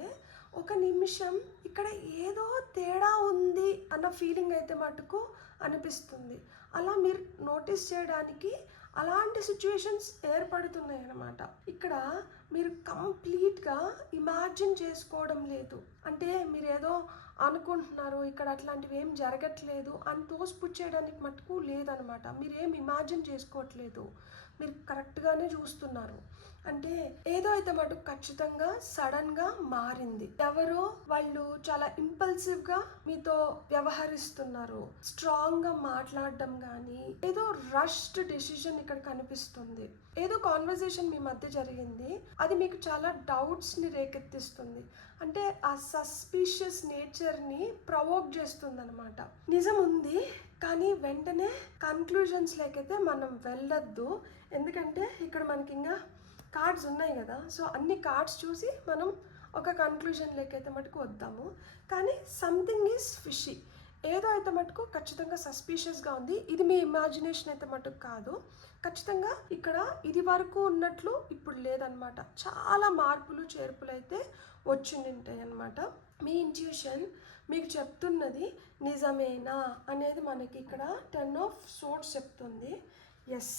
ఒక నిమిషం ఇక్కడ ఏదో తేడా ఉంది అన్న ఫీలింగ్ అయితే మటుకు అనిపిస్తుంది. అలా మీరు నోటీస్ చేయడానికి అలాంటి సిచ్యువేషన్స్ ఏర్పడుతున్నాయి అన్నమాట. ఇక్కడ మీరు కంప్లీట్గా ఇమాజిన్ చేసుకోవడం లేదు. అంటే మీరు ఏదో అనుకుంటున్నారు, ఇక్కడ అట్లాంటివి ఏం జరగట్లేదు అని తోసిపుచ్చేయడానికి మటుకు లేదనమాట. మీరు ఏం ఇమాజిన్ చేసుకోవట్లేదు, మీరు కరెక్ట్గానే చూస్తున్నారు. అంటే ఏదో అయితే మటుకు ఖచ్చితంగా సడన్గా మారింది. ఎవరో వాళ్ళు చాలా ఇంపల్సివ్గా మీతో వ్యవహరిస్తున్నారు, స్ట్రాంగ్గా మాట్లాడడం కానీ, ఏదో రష్డ్ డెసిషన్ ఇక్కడ కనిపిస్తుంది. ఏదో కాన్వర్సేషన్ మీ మధ్య జరిగింది, అది మీకు చాలా డౌట్స్ని రేకెత్తిస్తుంది. అంటే ఆ సస్పీషియస్ నేచర్ని ప్రొవోక్ చేస్తుంది అనమాట. నిజం ఉంది, కానీ వెంటనే కన్క్లూజన్స్ లేకైతే మనం వెళ్ళొద్దు. ఎందుకంటే ఇక్కడ మనకి ఇంకా కార్డ్స్ ఉన్నాయి కదా, సో అన్ని కార్డ్స్ చూసి మనం ఒక కన్క్లూజన్ లేకైతే మటుకు వద్దాము. కానీ సంథింగ్ ఈజ్ ఫిషీ, ఏదో అయితే మటుకు ఖచ్చితంగా సస్పీషియస్గా ఉంది. ఇది మీ ఇమాజినేషన్ అయితే మటుకు కాదు, ఖచ్చితంగా ఇక్కడ ఇది వరకు ఉన్నట్లు ఇప్పుడు లేదనమాట. చాలా మార్పులు చేర్పులు అయితే వచ్చింటాయి అన్నమాట. మీ ఇంట్యూషన్ మీకు చెప్తున్నది నిజమేనా అనేది మనకి ఇక్కడ 10 of Swords చెప్తుంది. Yes,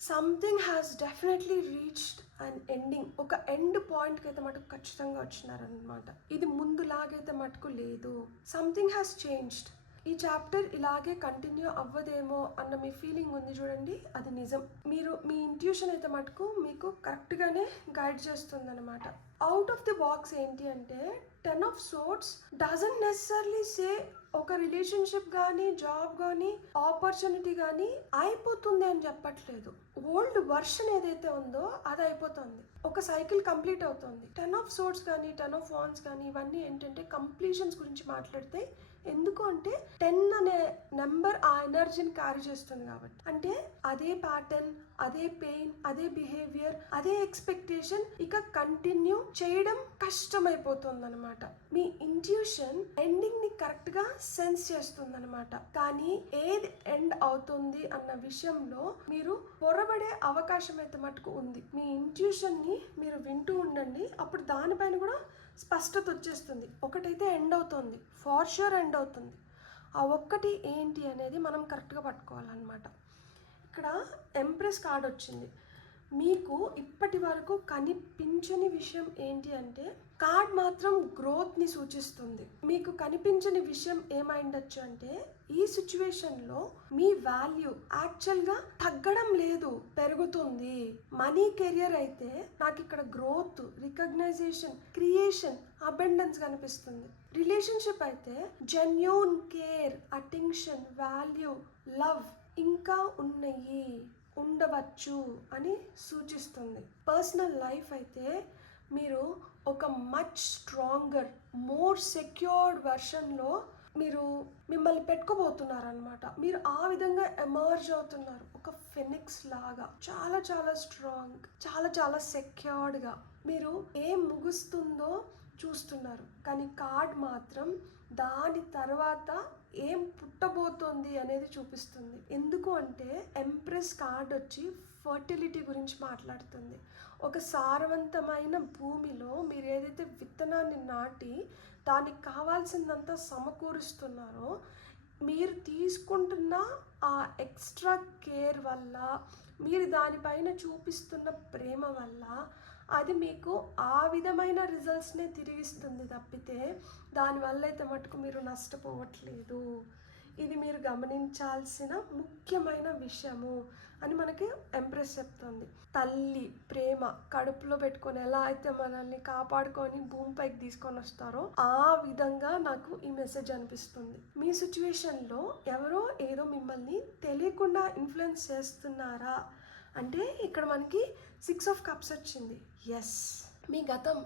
something has definitely reached and ending. ఒక ఎండ్ పాయింట్కి అయితే మటుకు ఖచ్చితంగా వచ్చినారనమాట. ఇది ముందులాగైతే మటుకు లేదు. Something has changed. ఈ చాప్టర్ ఇలాగే కంటిన్యూ అవ్వదేమో అన్న మీ ఫీలింగ్ ఉంది చూడండి, అది నిజం. మీరు మీ ఇంట్యూషన్ అయితే మటుకు మీకు కరెక్ట్గానే గైడ్ చేస్తుంది అనమాట. అవుట్ ఆఫ్ ది బాక్స్ ఏంటి అంటే 10 of Swords డజంట్ నెసెసర్లీ సే ఒక రిలేషన్షిప్ కానీ, జాబ్ కానీ, ఆపర్చునిటీ కానీ అయిపోతుంది అని చెప్పట్లేదు. ఓల్డ్ వర్షన్ ఏదైతే ఉందో అది అయిపోతుంది, ఒక సైకిల్ కంప్లీట్ అవుతుంది. 10 of Swords కానీ, 10 of Wands కానీ, ఇవన్నీ ఏంటంటే కంప్లీషన్స్ గురించి మాట్లాడితే. ఎందుకు అంటే 10 అనే నెంబర్ ఆ ఎనర్జీని క్యారీ చేస్తుంది కాబట్టి. అంటే అదే ప్యాటర్న్, అదే పెయిన్, అదే బిహేవియర్, అదే ఎక్స్పెక్టేషన్ ఇక కంటిన్యూ చేయడం కష్టమైపోతుంది అనమాట. మీ ఇంట్యూషన్ ఎండింగ్ ని కరెక్ట్ గా సెన్స్ చేస్తుంది అనమాట. కానీ ఏది ఎండ్ అవుతుంది అన్న విషయంలో మీరు పొరబడే అవకాశం అయితే మటుకు ఉంది. మీ ఇంట్యూషన్ ని మీరు వింటూ ఉండండి, అప్పుడు దానిపైన కూడా స్పష్టత వచ్చేస్తుంది. ఒకటైతే ఎండ్ అవుతుంది, ఫార్ ష్యూర్ ఎండ్ అవుతుంది. ఆ ఒక్కటి ఏంటి అనేది మనం కరెక్ట్గా పట్టుకోవాలన్నమాట. ఇక్కడ ఎంప్రెస్ కార్డ్ వచ్చింది. మీకు ఇప్పటి వరకు కనిపించని విషయం ఏంటి అంటే, కార్డ్ మాత్రం గ్రోత్ని సూచిస్తుంది. మీకు కనిపించని విషయం ఏమైండొచ్చు అంటే, ఈ సిచ్యువేషన్లో మీ వాల్యూ యాక్చువల్గా తగ్గడం లేదు, పెరుగుతుంది. మనీ, కెరియర్ అయితే నాకు ఇక్కడ గ్రోత్, రికగ్నైజేషన్, క్రియేషన్, అబెండెన్స్ కనిపిస్తుంది. రిలేషన్షిప్ అయితే genuine care, attention, value, love ఇంకా ఉన్నాయి, ఉండవచ్చు అని సూచిస్తుంది. పర్సనల్ లైఫ్ అయితే మీరు ఒక మచ్ స్ట్రాంగర్, మోర్ సెక్యూర్డ్ వెర్షన్లో మీరు మిమ్మల్ని పెట్టుకోబోతున్నారనమాట. మీరు ఆ విధంగా ఎమర్జ్ అవుతున్నారు, ఒక ఫెనిక్స్ లాగా, చాలా చాలా స్ట్రాంగ్, చాలా చాలా సెక్యూర్డ్గా. మీరు ఏం ముగుస్తుందో చూస్తున్నారు, కానీ కార్డ్ మాత్రం దాని తర్వాత ఏం పుట్టబోతోంది అనేది చూపిస్తుంది. ఎందుకు అంటే ఎంప్రెస్ కార్డ్ వచ్చి ఫర్టిలిటీ గురించి మాట్లాడుతుంది. ఒక సారవంతమైన భూమిలో మీరు ఏదైతే విత్తనాన్ని నాటి దానికి కావాల్సిందంతా సమకూరుస్తున్నారో, మీరు తీసుకుంటున్న ఆ ఎక్స్ట్రా కేర్ వల్ల, మీరు దానిపైన చూపిస్తున్న ప్రేమ వల్ల అది మీకు ఆ విధమైన రిజల్ట్స్నే తిరిగిస్తుంది తప్పితే దానివల్ల అయితే మటుకు మీరు నష్టపోవట్లేదు. ఇది మీరు గమనించాల్సిన ముఖ్యమైన విషయము అని మనకి ఎంప్రెస్ చెప్తుంది. తల్లి ప్రేమ కడుపులో పెట్టుకొని ఎలా అయితే మనల్ని కాపాడుకొని భూమిపైకి తీసుకొని వస్తారో ఆ విధంగా నాకు ఈ మెసేజ్ అనిపిస్తుంది. మీ సిచ్యువేషన్లో ఎవరో ఏదో మిమ్మల్ని తెలియకుండా ఇన్ఫ్లుయెన్స్ చేస్తున్నారా అంటే ఇక్కడ మనకి 6 of Cups వచ్చింది. ఎస్, మీ గతం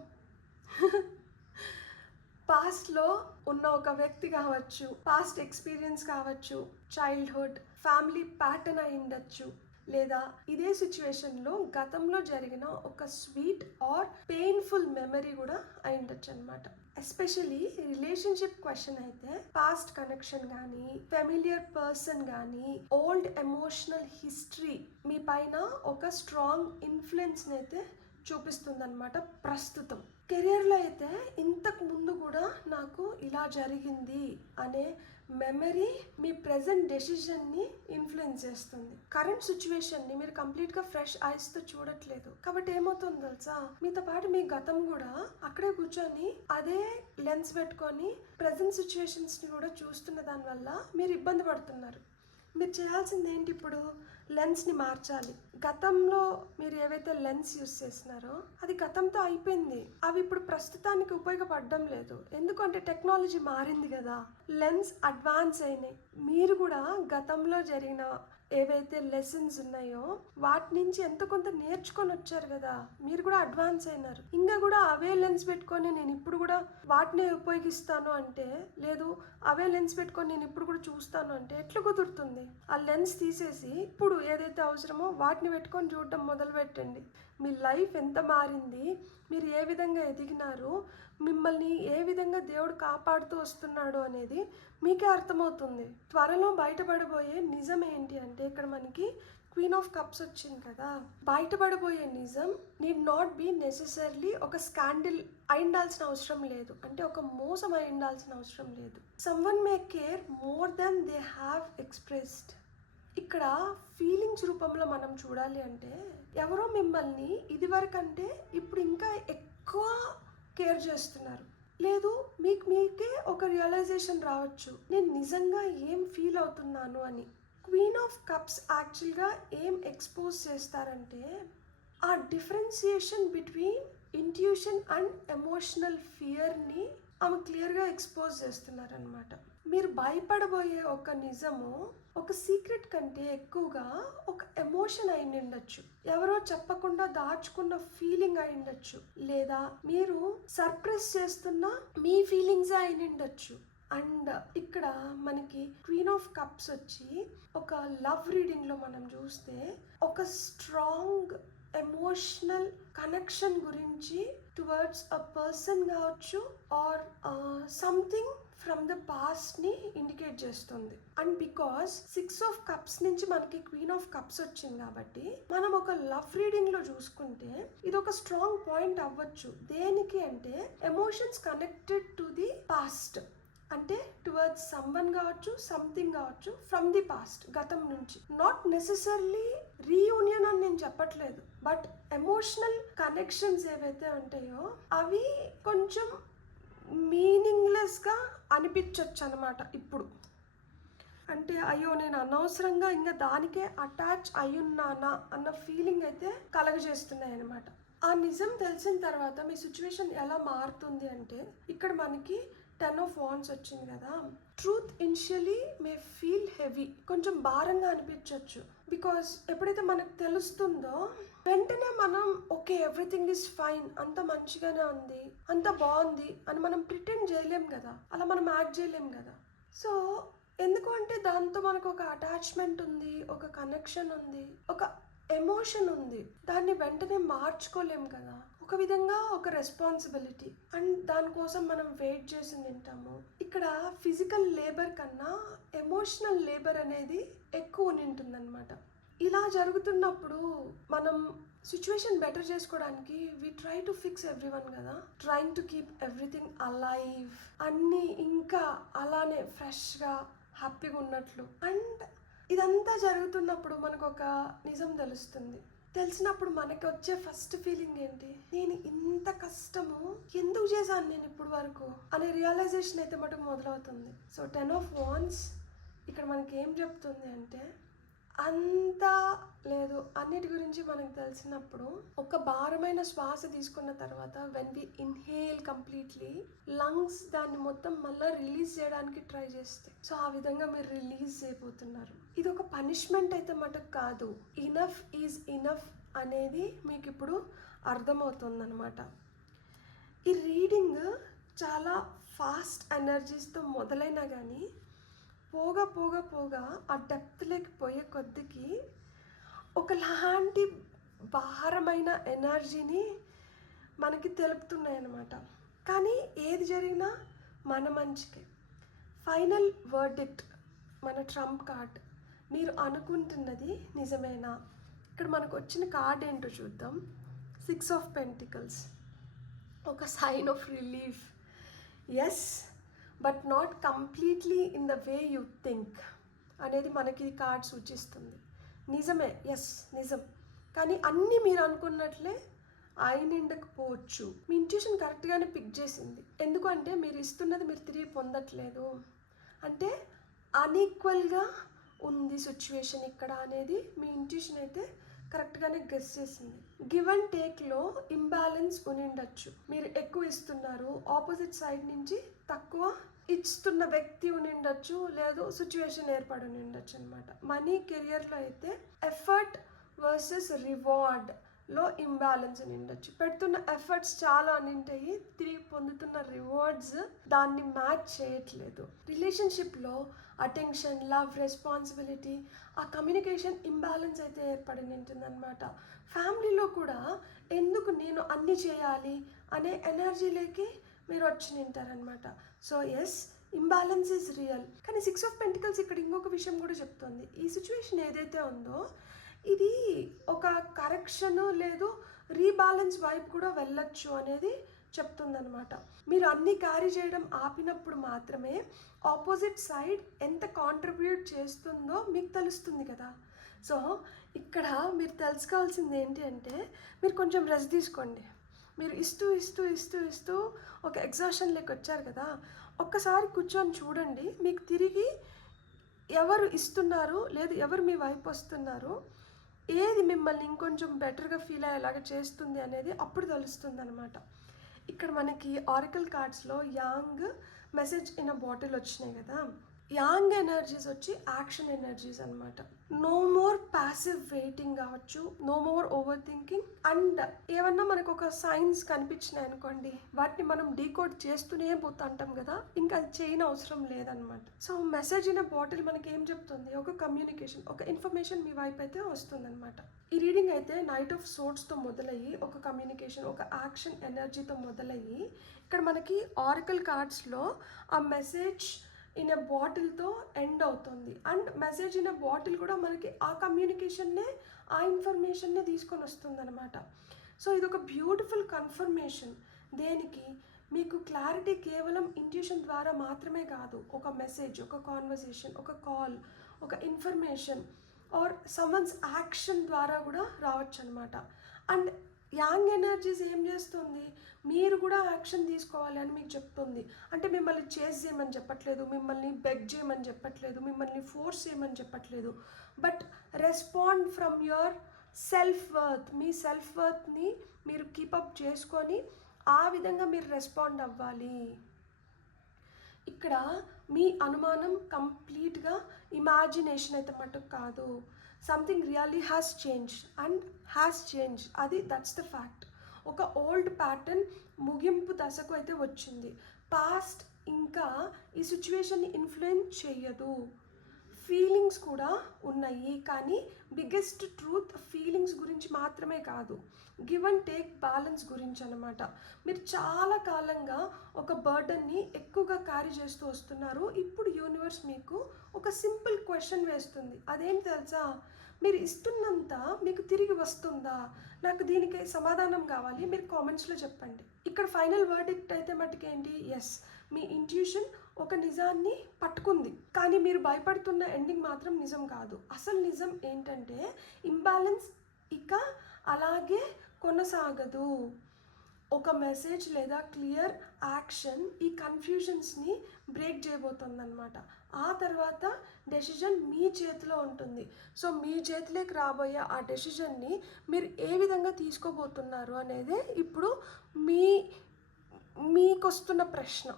పాస్ట్లో ఉన్న ఒక వ్యక్తి కావచ్చు, పాస్ట్ ఎక్స్పీరియన్స్ కావచ్చు, చైల్డ్హుడ్, ఫ్యామిలీ ప్యాటర్న్ అయి ఉండొచ్చు, లేదా ఇదే సిచ్యువేషన్లో గతంలో జరిగిన ఒక స్వీట్ ఆర్ పెయిన్ఫుల్ మెమరీ కూడా అయి ఉండొచ్చు అనమాట. ఎస్పెషలీ రిలేషన్షిప్ క్వశ్చన్ అయితే పాస్ట్ కనెక్షన్ కానీ, ఫెమిలియర్ పర్సన్ కానీ, ఓల్డ్ ఎమోషనల్ హిస్టరీ మీ పైన ఒక స్ట్రాంగ్ ఇన్ఫ్లుయెన్స్ని అయితే చూపిస్తుందన్నమాట ప్రస్తుతం. కెరియర్లో అయితే ఇంతకు ముందు కూడా నాకు ఇలా జరిగింది అనే మెమరీ మీ ప్రెజెంట్ డెసిషన్ని ఇన్ఫ్లుయెన్స్ చేస్తుంది. కరెంట్ సిచ్యువేషన్ని మీరు కంప్లీట్గా ఫ్రెష్ ఐస్తో చూడట్లేదు కాబట్టి ఏమవుతుందో తెలుసా, మీతో పాటు మీ గతం కూడా అక్కడే కూర్చొని అదే లెన్స్ పెట్టుకొని ప్రెజెంట్ సిచ్యువేషన్స్ని కూడా చూస్తున్న దానివల్ల మీరు ఇబ్బంది పడుతున్నారు. మీరు చేయాల్సింది ఏంటి, ఇప్పుడు లెన్స్ని మార్చాలి. గతంలో మీరు ఏవైతే లెన్స్ యూస్ చేసినారో అది గతంతో అయిపోయింది. అవి ఇప్పుడు ప్రస్తుతానికి ఉపయోగపడడం లేదు. ఎందుకంటే టెక్నాలజీ మారింది కదా, లెన్స్ అడ్వాన్స్ అయినాయి. మీరు కూడా గతంలో జరిగిన ఏవైతే లెసన్స్ ఉన్నాయో వాటి నుంచి ఎంతో కొంత నేర్చుకొని వచ్చారు కదా, మీరు కూడా అడ్వాన్స్ అయినారు. ఇంకా కూడా అవే లెన్స్ పెట్టుకొని నేను ఇప్పుడు కూడా వాటినే ఉపయోగిస్తాను అంటే, లేదు అవే లెన్స్ పెట్టుకొని నేను ఇప్పుడు కూడా చూస్తాను అంటే ఎట్లా కుదురుతుంది? ఆ లెన్స్ తీసేసి ఇప్పుడు ఏదైతే అవసరమో వాటిని పెట్టుకొని చూడడం మొదలు పెట్టండి. మీ లైఫ్ ఎంత మారింది, మీరు ఏ విధంగా ఎదిగినారు, మిమ్మల్ని ఏ విధంగా దేవుడు కాపాడుతూ వస్తున్నాడు అనేది మీకే అర్థమవుతుంది. త్వరలో బయటపడబోయే నిజం ఏంటి అంటే, ఇక్కడ మనకి క్వీన్ ఆఫ్ కప్స్ వచ్చింది కదా, బయటపడబోయే నిజం నీడ్ నాట్ బీ నెసెసర్లీ ఒక స్కాండిల్ అయి ఉండాల్సిన అవసరం లేదు, అంటే ఒక మోసం అయి ఉండాల్సిన అవసరం లేదు. Someone May care more than they have expressed. ఇక్కడ ఫీలింగ్స్ రూపంలో మనం చూడాలి అంటే, ఎవరో మిమ్మల్ని ఇదివరకంటే ఇప్పుడు ఇంకా ఎక్కువ కేర్ చేస్తున్నారు. లేదు మీకే ఒక రియలైజేషన్ రావచ్చు, నేను నిజంగా ఏం ఫీల్ అవుతున్నాను అని. క్వీన్ ఆఫ్ కప్స్ యాక్చువల్గా ఏం ఎక్స్పోజ్ చేస్తారంటే, ఆ differentiation between intuition and emotional ఫియర్ని ఆమె క్లియర్గా ఎక్స్పోజ్ చేస్తున్నారనమాట. మీరు భయపడబోయే ఒక నిజము ఒక సీక్రెట్ కంటే ఎక్కువగా ఒక ఎమోషన్ అయి ఉండొచ్చు, ఎవరో చెప్పకుండా దాచుకున్న ఫీలింగ్ అయి ఉండొచ్చు, లేదా మీరు సర్ప్రైజ్ చేస్తున్న మీ ఫీలింగ్స్ అయి ఉండొచ్చు. అండ్ ఇక్కడ మనకి క్వీన్ ఆఫ్ కప్స్ వచ్చి ఒక లవ్ రీడింగ్లో మనం చూస్తే ఒక స్ట్రాంగ్ ఎమోషనల్ కనెక్షన్ గురించి టువర్డ్స్ అ పర్సన్ కావచ్చు ఆర్ సంథింగ్ ఫ్రమ్ ద పాస్ట్ని ఇండికేట్ చేస్తుంది. అండ్ బికాస్ 6 ఆఫ్ కప్స్ నుంచి మనకి క్వీన్ ఆఫ్ కప్స్ వచ్చింది కాబట్టి మనం ఒక లవ్ రీడింగ్లో చూసుకుంటే ఇది ఒక స్ట్రాంగ్ పాయింట్ అవ్వచ్చు. దేనికి అంటే, emotions connected to the past, అంటే టువర్డ్స్ సమ్వన్ కావచ్చు, సంథింగ్ కావచ్చు ఫ్రమ్ ది పాస్ట్, గతం నుంచి. నాట్ నెసెసర్లీ రీయూనియన్ అని నేను చెప్పట్లేదు, బట్ ఎమోషనల్ కనెక్షన్స్ ఏవైతే ఉంటాయో అవి కొంచెం మీనింగ్లెస్గా అనిపించవచ్చు అనమాట. ఇప్పుడు అంటే అయ్యో నేను అనవసరంగా ఇంకా దానికే అటాచ్ అయ్యున్నానా అన్న ఫీలింగ్ అయితే కలగజేస్తున్నాయి అనమాట. ఆ నిజం తెలిసిన తర్వాత మీ సిచ్యువేషన్ ఎలా మారుతుంది అంటే, ఇక్కడ మనకి 10 ఆఫ్ వాండ్స్ వచ్చింది కదా, truth initially may feel heavy, కొంచెం భారంగా అనిపించవచ్చు. బికాస్ ఎప్పుడైతే మనకు తెలుస్తుందో వెంటనే మనం ఓకే ఎవ్రీథింగ్ ఈజ్ ఫైన్, అంత మంచిగానే ఉంది, అంత బాగుంది అని మనం ప్రిటెండ్ చేయలేం కదా, అలా మనం యాక్ట్ చేయలేం కదా. సో ఎందుకు అంటే దాంతో మనకు ఒక అటాచ్మెంట్ ఉంది, ఒక కనెక్షన్ ఉంది, ఒక ఎమోషన్ ఉంది, దాన్ని వెంటనే మార్చుకోలేం కదా. ఒక విధంగా ఒక రెస్పాన్సిబిలిటీ, అండ్ దానికోసం మనం వెయిట్ చేసి తింటాము. ఇక్కడ ఫిజికల్ లేబర్ కన్నా ఎమోషనల్ లేబర్ అనేది ఎక్కువ ఉంటుందన్నమాట. ఇలా జరుగుతున్నప్పుడు మనం సిచ్యువేషన్ బెటర్ చేసుకోవడానికి we try to fix everyone కదా, trying to keep everything alive, అన్నీ ఇంకా అలానే ఫ్రెష్గా హ్యాపీగా ఉన్నట్లు. అండ్ ఇదంతా జరుగుతున్నప్పుడు మనకు ఒక నిజం తెలుస్తుంది. తెలిసినప్పుడు మనకి వచ్చే ఫస్ట్ ఫీలింగ్ ఏంటి, నేను ఇంత కష్టము ఎందుకు చేశాను నేను ఇప్పుడు వరకు అనే రియలైజేషన్ అయితే మటుకు మొదలవుతుంది. సో 10 ఆఫ్ వాండ్స్ ఇక్కడ మనకి ఏం చెప్తుంది అంటే, అంతా లేదు అన్నిటి గురించి మనకు తెలిసినప్పుడు ఒక భారమైన శ్వాస తీసుకున్న తర్వాత when we inhale completely, lungs దాన్ని మొత్తం మళ్ళీ రిలీజ్ చేయడానికి ట్రై చేస్తే, సో ఆ విధంగా మీరు రిలీజ్ అయిపోతున్నారు. ఇది ఒక పనిష్మెంట్ అయితే మటుకు కాదు, ఇనఫ్ ఈజ్ ఇనఫ్ అనేది మీకు ఇప్పుడు అర్థమవుతుందన్నమాట. ఈ రీడింగ్ చాలా ఫాస్ట్ ఎనర్జీస్తో మొదలైనా కానీ పోగా పోగా పోగా ఆ డెప్త్లోకి పోయే కొద్దికి ఒకలాంటి భారమైన ఎనర్జీని మనకి తెలుపుతున్నాయి అన్నమాట. కానీ ఏది జరిగినా మన మంచికే. ఫైనల్ వర్డిక్ట్, మన ట్రంప్ కార్డ్, మీరు అనుకుంటున్నది నిజమేనా? ఇక్కడ మనకు వచ్చిన కార్డ్ ఏంటో చూద్దాం. సిక్స్ ఆఫ్ పెంటికల్స్, ఒక sign of relief. Yes, but not completely in the way you think అనేది మనకి కార్డ్ సూచిస్తుంది. నిజమే, ఎస్ నిజం, కానీ అన్నీ మీరు అనుకున్నట్లే ఉండకపోవచ్చు. మీ ఇంట్యూషన్ కరెక్ట్గానే పిక్ చేసింది. ఎందుకంటే మీరు ఇస్తున్నది మీరు తిరిగి పొందట్లేదు, అంటే అన్ఈక్వల్గా ఉంది సిచ్యువేషన్ ఇక్కడ అనేది మీ ఇంట్యూషన్ అయితే కరెక్ట్గానే గెస్ చేసింది. గివ్ అండ్ టేక్లో ఇంబ్యాలెన్స్ ఉండొచ్చు. మీరు ఎక్కువ ఇస్తున్నారు, ఆపోజిట్ సైడ్ నుంచి తక్కువ ఇస్తున్న వ్యక్తి ఉండొచ్చు, లేదు సిచ్యువేషన్ ఏర్పడి ఉండొచ్చు అనమాట. మనీ కెరియర్లో అయితే ఎఫర్ట్ వర్సెస్ రివార్డ్లో ఇంబ్యాలెన్స్ ఉండొచ్చు. పెడుతున్న ఎఫర్ట్స్ చాలా ఉంటాయి, తిరిగి పొందుతున్న రివార్డ్స్ దాన్ని మ్యాచ్ చేయట్లేదు. రిలేషన్షిప్లో అటెన్షన్, లవ్, రెస్పాన్సిబిలిటీ, ఆ కమ్యూనికేషన్ ఇంబ్యాలెన్స్ అయితే ఏర్పడి ఉంటుందన్నమాట. ఫ్యామిలీలో కూడా ఎందుకు నేను అన్నీ చేయాలి అనే ఎనర్జీలోకి మీరు వచ్చి నింటారనమాట. So yes, imbalance is real. కానీ సిక్స్ ఆఫ్ పెంటికల్స్ ఇక్కడ ఇంకొక విషయం కూడా చెప్తుంది. ఈ సిచ్యువేషన్ ఏదైతే ఉందో ఇది ఒక కరెక్షన్ లేదు రీబ్యాలెన్స్ వైపు కూడా వెళ్ళొచ్చు అనేది చెప్తుందనమాట. మీరు అన్నీ క్యారీ చేయడం ఆపినప్పుడు మాత్రమే ఆపోజిట్ సైడ్ ఎంత కాంట్రిబ్యూట్ చేస్తుందో మీకు తెలుస్తుంది కదా. సో ఇక్కడ మీరు తెలుసుకోవాల్సింది ఏంటి అంటే, మీరు కొంచెం రెస్ట్ తీసుకోండి. మీరు ఇస్తూ ఇస్తూ ఇస్తూ ఇస్తూ ఒక ఎగ్జాషన్లోకి వచ్చారు కదా, ఒక్కసారి కూర్చొని చూడండి మీకు తిరిగి ఎవరు ఇస్తున్నారు లేదు ఎవరు మీ వైపు వస్తున్నారు, ఏది మిమ్మల్ని ఇంకొంచెం బెటర్గా ఫీల్ అయ్యేలాగా చేస్తుంది అనేది అప్పుడు తెలుస్తుంది అనమాట. ఇక్కడ మనకి ఆరికల్ కార్డ్స్లో yang, message in a bottle వచ్చినాయి కదా. యాంగ్ ఎనర్జీస్ వచ్చి యాక్షన్ ఎనర్జీస్ అనమాట. నో మోర్ ప్యాసివ్ వెయిటింగ్ కావచ్చు, no more over thinking. And ఏమన్నా మనకు ఒక సైన్స్ కనిపించినాయి అనుకోండి, వాటిని మనం డీకోడ్ చేస్తూనే పోతుంటాం కదా, ఇంకా అది చేయని అవసరం లేదనమాట. So message in a bottle మనకి ఏం చెప్తుంది, ఒక కమ్యూనికేషన్, ఒక ఇన్ఫర్మేషన్ మీ వైపు అయితే వస్తుంది అనమాట. ఈ రీడింగ్ అయితే నైట్ ఆఫ్ సోర్ట్స్తో మొదలయ్యి ఒక కమ్యూనికేషన్, ఒక యాక్షన్ ఎనర్జీతో మొదలయ్యి ఇక్కడ మనకి ఆరికల్ కార్డ్స్లో ఆ మెసేజ్ ఇన్ ఎ బాటిల్తో ఎండ్ అవుతుంది. And message in a bottle కూడా మనకి ఆ కమ్యూనికేషన్నే, ఆ ఇన్ఫర్మేషన్నే తీసుకొని వస్తుంది అనమాట. సో ఇది ఒక బ్యూటిఫుల్ కన్ఫర్మేషన్. దేనికి, మీకు క్లారిటీ కేవలం ఇంట్యూషన్ ద్వారా మాత్రమే కాదు, ఒక మెసేజ్, ఒక కాన్వర్సేషన్, ఒక కాల్, ఒక ఇన్ఫర్మేషన్ ఆర్ సమ్వన్స్ యాక్షన్ ద్వారా కూడా రావచ్చు అనమాట. అండ్ యాంగ్ ఎనర్జీస్ ఏం చేస్తుంది, మీరు కూడా యాక్షన్ తీసుకోవాలి అని మీకు చెప్తుంది. అంటే మిమ్మల్ని చేస్ చేయమని చెప్పట్లేదు, మిమ్మల్ని బెగ్ చేయమని చెప్పట్లేదు, మిమ్మల్ని ఫోర్స్ చేయమని చెప్పట్లేదు, but respond from your self worth. మీ సెల్ఫ్ వర్త్ని మీరు కీపప్ చేసుకొని ఆ విధంగా మీరు రెస్పాండ్ అవ్వాలి. ఇక్కడ మీ అనుమానం కంప్లీట్గా ఇమాజినేషన్ అయితే మటుకు కాదు. Something really has change and has change, అది దట్స్ ద ఫ్యాక్ట్. ఒక ఓల్డ్ ప్యాటర్న్ ముగింపు దశకు అయితే వచ్చింది. పాస్ట్ ఇంకా ఈ సిచ్యువేషన్ని ఇన్ఫ్లుయెన్స్ చేయదు. ఫీలింగ్స్ కూడా ఉన్నాయి, కానీ బిగ్గెస్ట్ ట్రూత్ ఫీలింగ్స్ గురించి మాత్రమే కాదు, గివ్ అండ్ టేక్ బ్యాలెన్స్ గురించి అనమాట. మీరు చాలా కాలంగా ఒక బర్డన్ని ఎక్కువగా క్యారీ చేస్తూ వస్తున్నారు. ఇప్పుడు యూనివర్స్ మీకు ఒక సింపుల్ క్వశ్చన్ వేస్తుంది. అదేం తెలుసా, మీరు ఇస్తున్నంత మీకు తిరిగి వస్తుందా? నాకు దీనికి సమాధానం కావాలి, మీరు కామెంట్స్లో చెప్పండి. ఇక్కడ ఫైనల్ వర్డిక్ట్ అయితే మటుకేంటి, ఎస్, మీ ఇంట్యూషన్ ఒక నిజాన్ని పట్టుకుంది, కానీ మీరు భయపడుతున్న ఎండింగ్ మాత్రం నిజం కాదు. అసలు నిజం ఏంటంటే ఇంబ్యాలెన్స్ ఇక అలాగే కొనసాగదు. ఒక మెసేజ్ లేదా క్లియర్ యాక్షన్ ఈ కన్ఫ్యూజన్స్ని బ్రేక్ చేయబోతుంది అనమాట. ఆ తర్వాత డెసిజన్ మీ చేతిలో ఉంటుంది. సో మీ చేతిలోకి రాబోయే ఆ డెసిజన్ని మీరు ఏ విధంగా తీసుకోబోతున్నారు అనేది ఇప్పుడు మీకు వస్తున్న ప్రశ్న.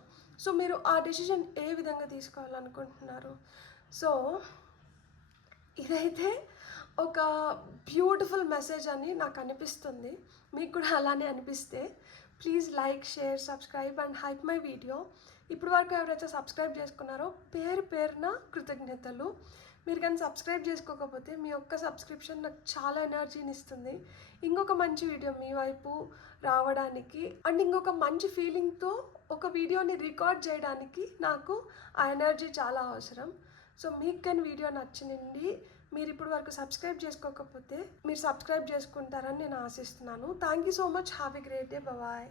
సో మీరు ఆ డెసిజన్ ఏ విధంగా తీసుకోవాలనుకుంటున్నారు? సో ఇదైతే ఒక బ్యూటిఫుల్ మెసేజ్ అని నాకు అనిపిస్తుంది. మీకు కూడా అలానే అనిపిస్తే please like, share, subscribe and hype my video. ఇప్పుడు వరకు ఎవరైతే సబ్స్క్రైబ్ చేసుకున్నారో పేరున కృతజ్ఞతలు. మీరు కానీ సబ్స్క్రైబ్ చేసుకోకపోతే మీ ఒక్క సబ్స్క్రిప్షన్ నాకు చాలా ఎనర్జీని ఇస్తుంది ఇంకొక మంచి వీడియో మీ వైపు రావడానికి, అండ్ ఇంకొక మంచి ఫీలింగ్తో ఒక వీడియోని రికార్డ్ చేయడానికి నాకు ఆ ఎనర్జీ చాలా అవసరం. సో మీకు కానీ వీడియో నచ్చినండి మీరు ఇప్పుడు వరకు సబ్స్క్రైబ్ చేసుకోకపోతే మీరు సబ్స్క్రైబ్ చేసుకుంటారని నేను ఆశిస్తున్నాను. Thank you so much. Have a great day. Bye.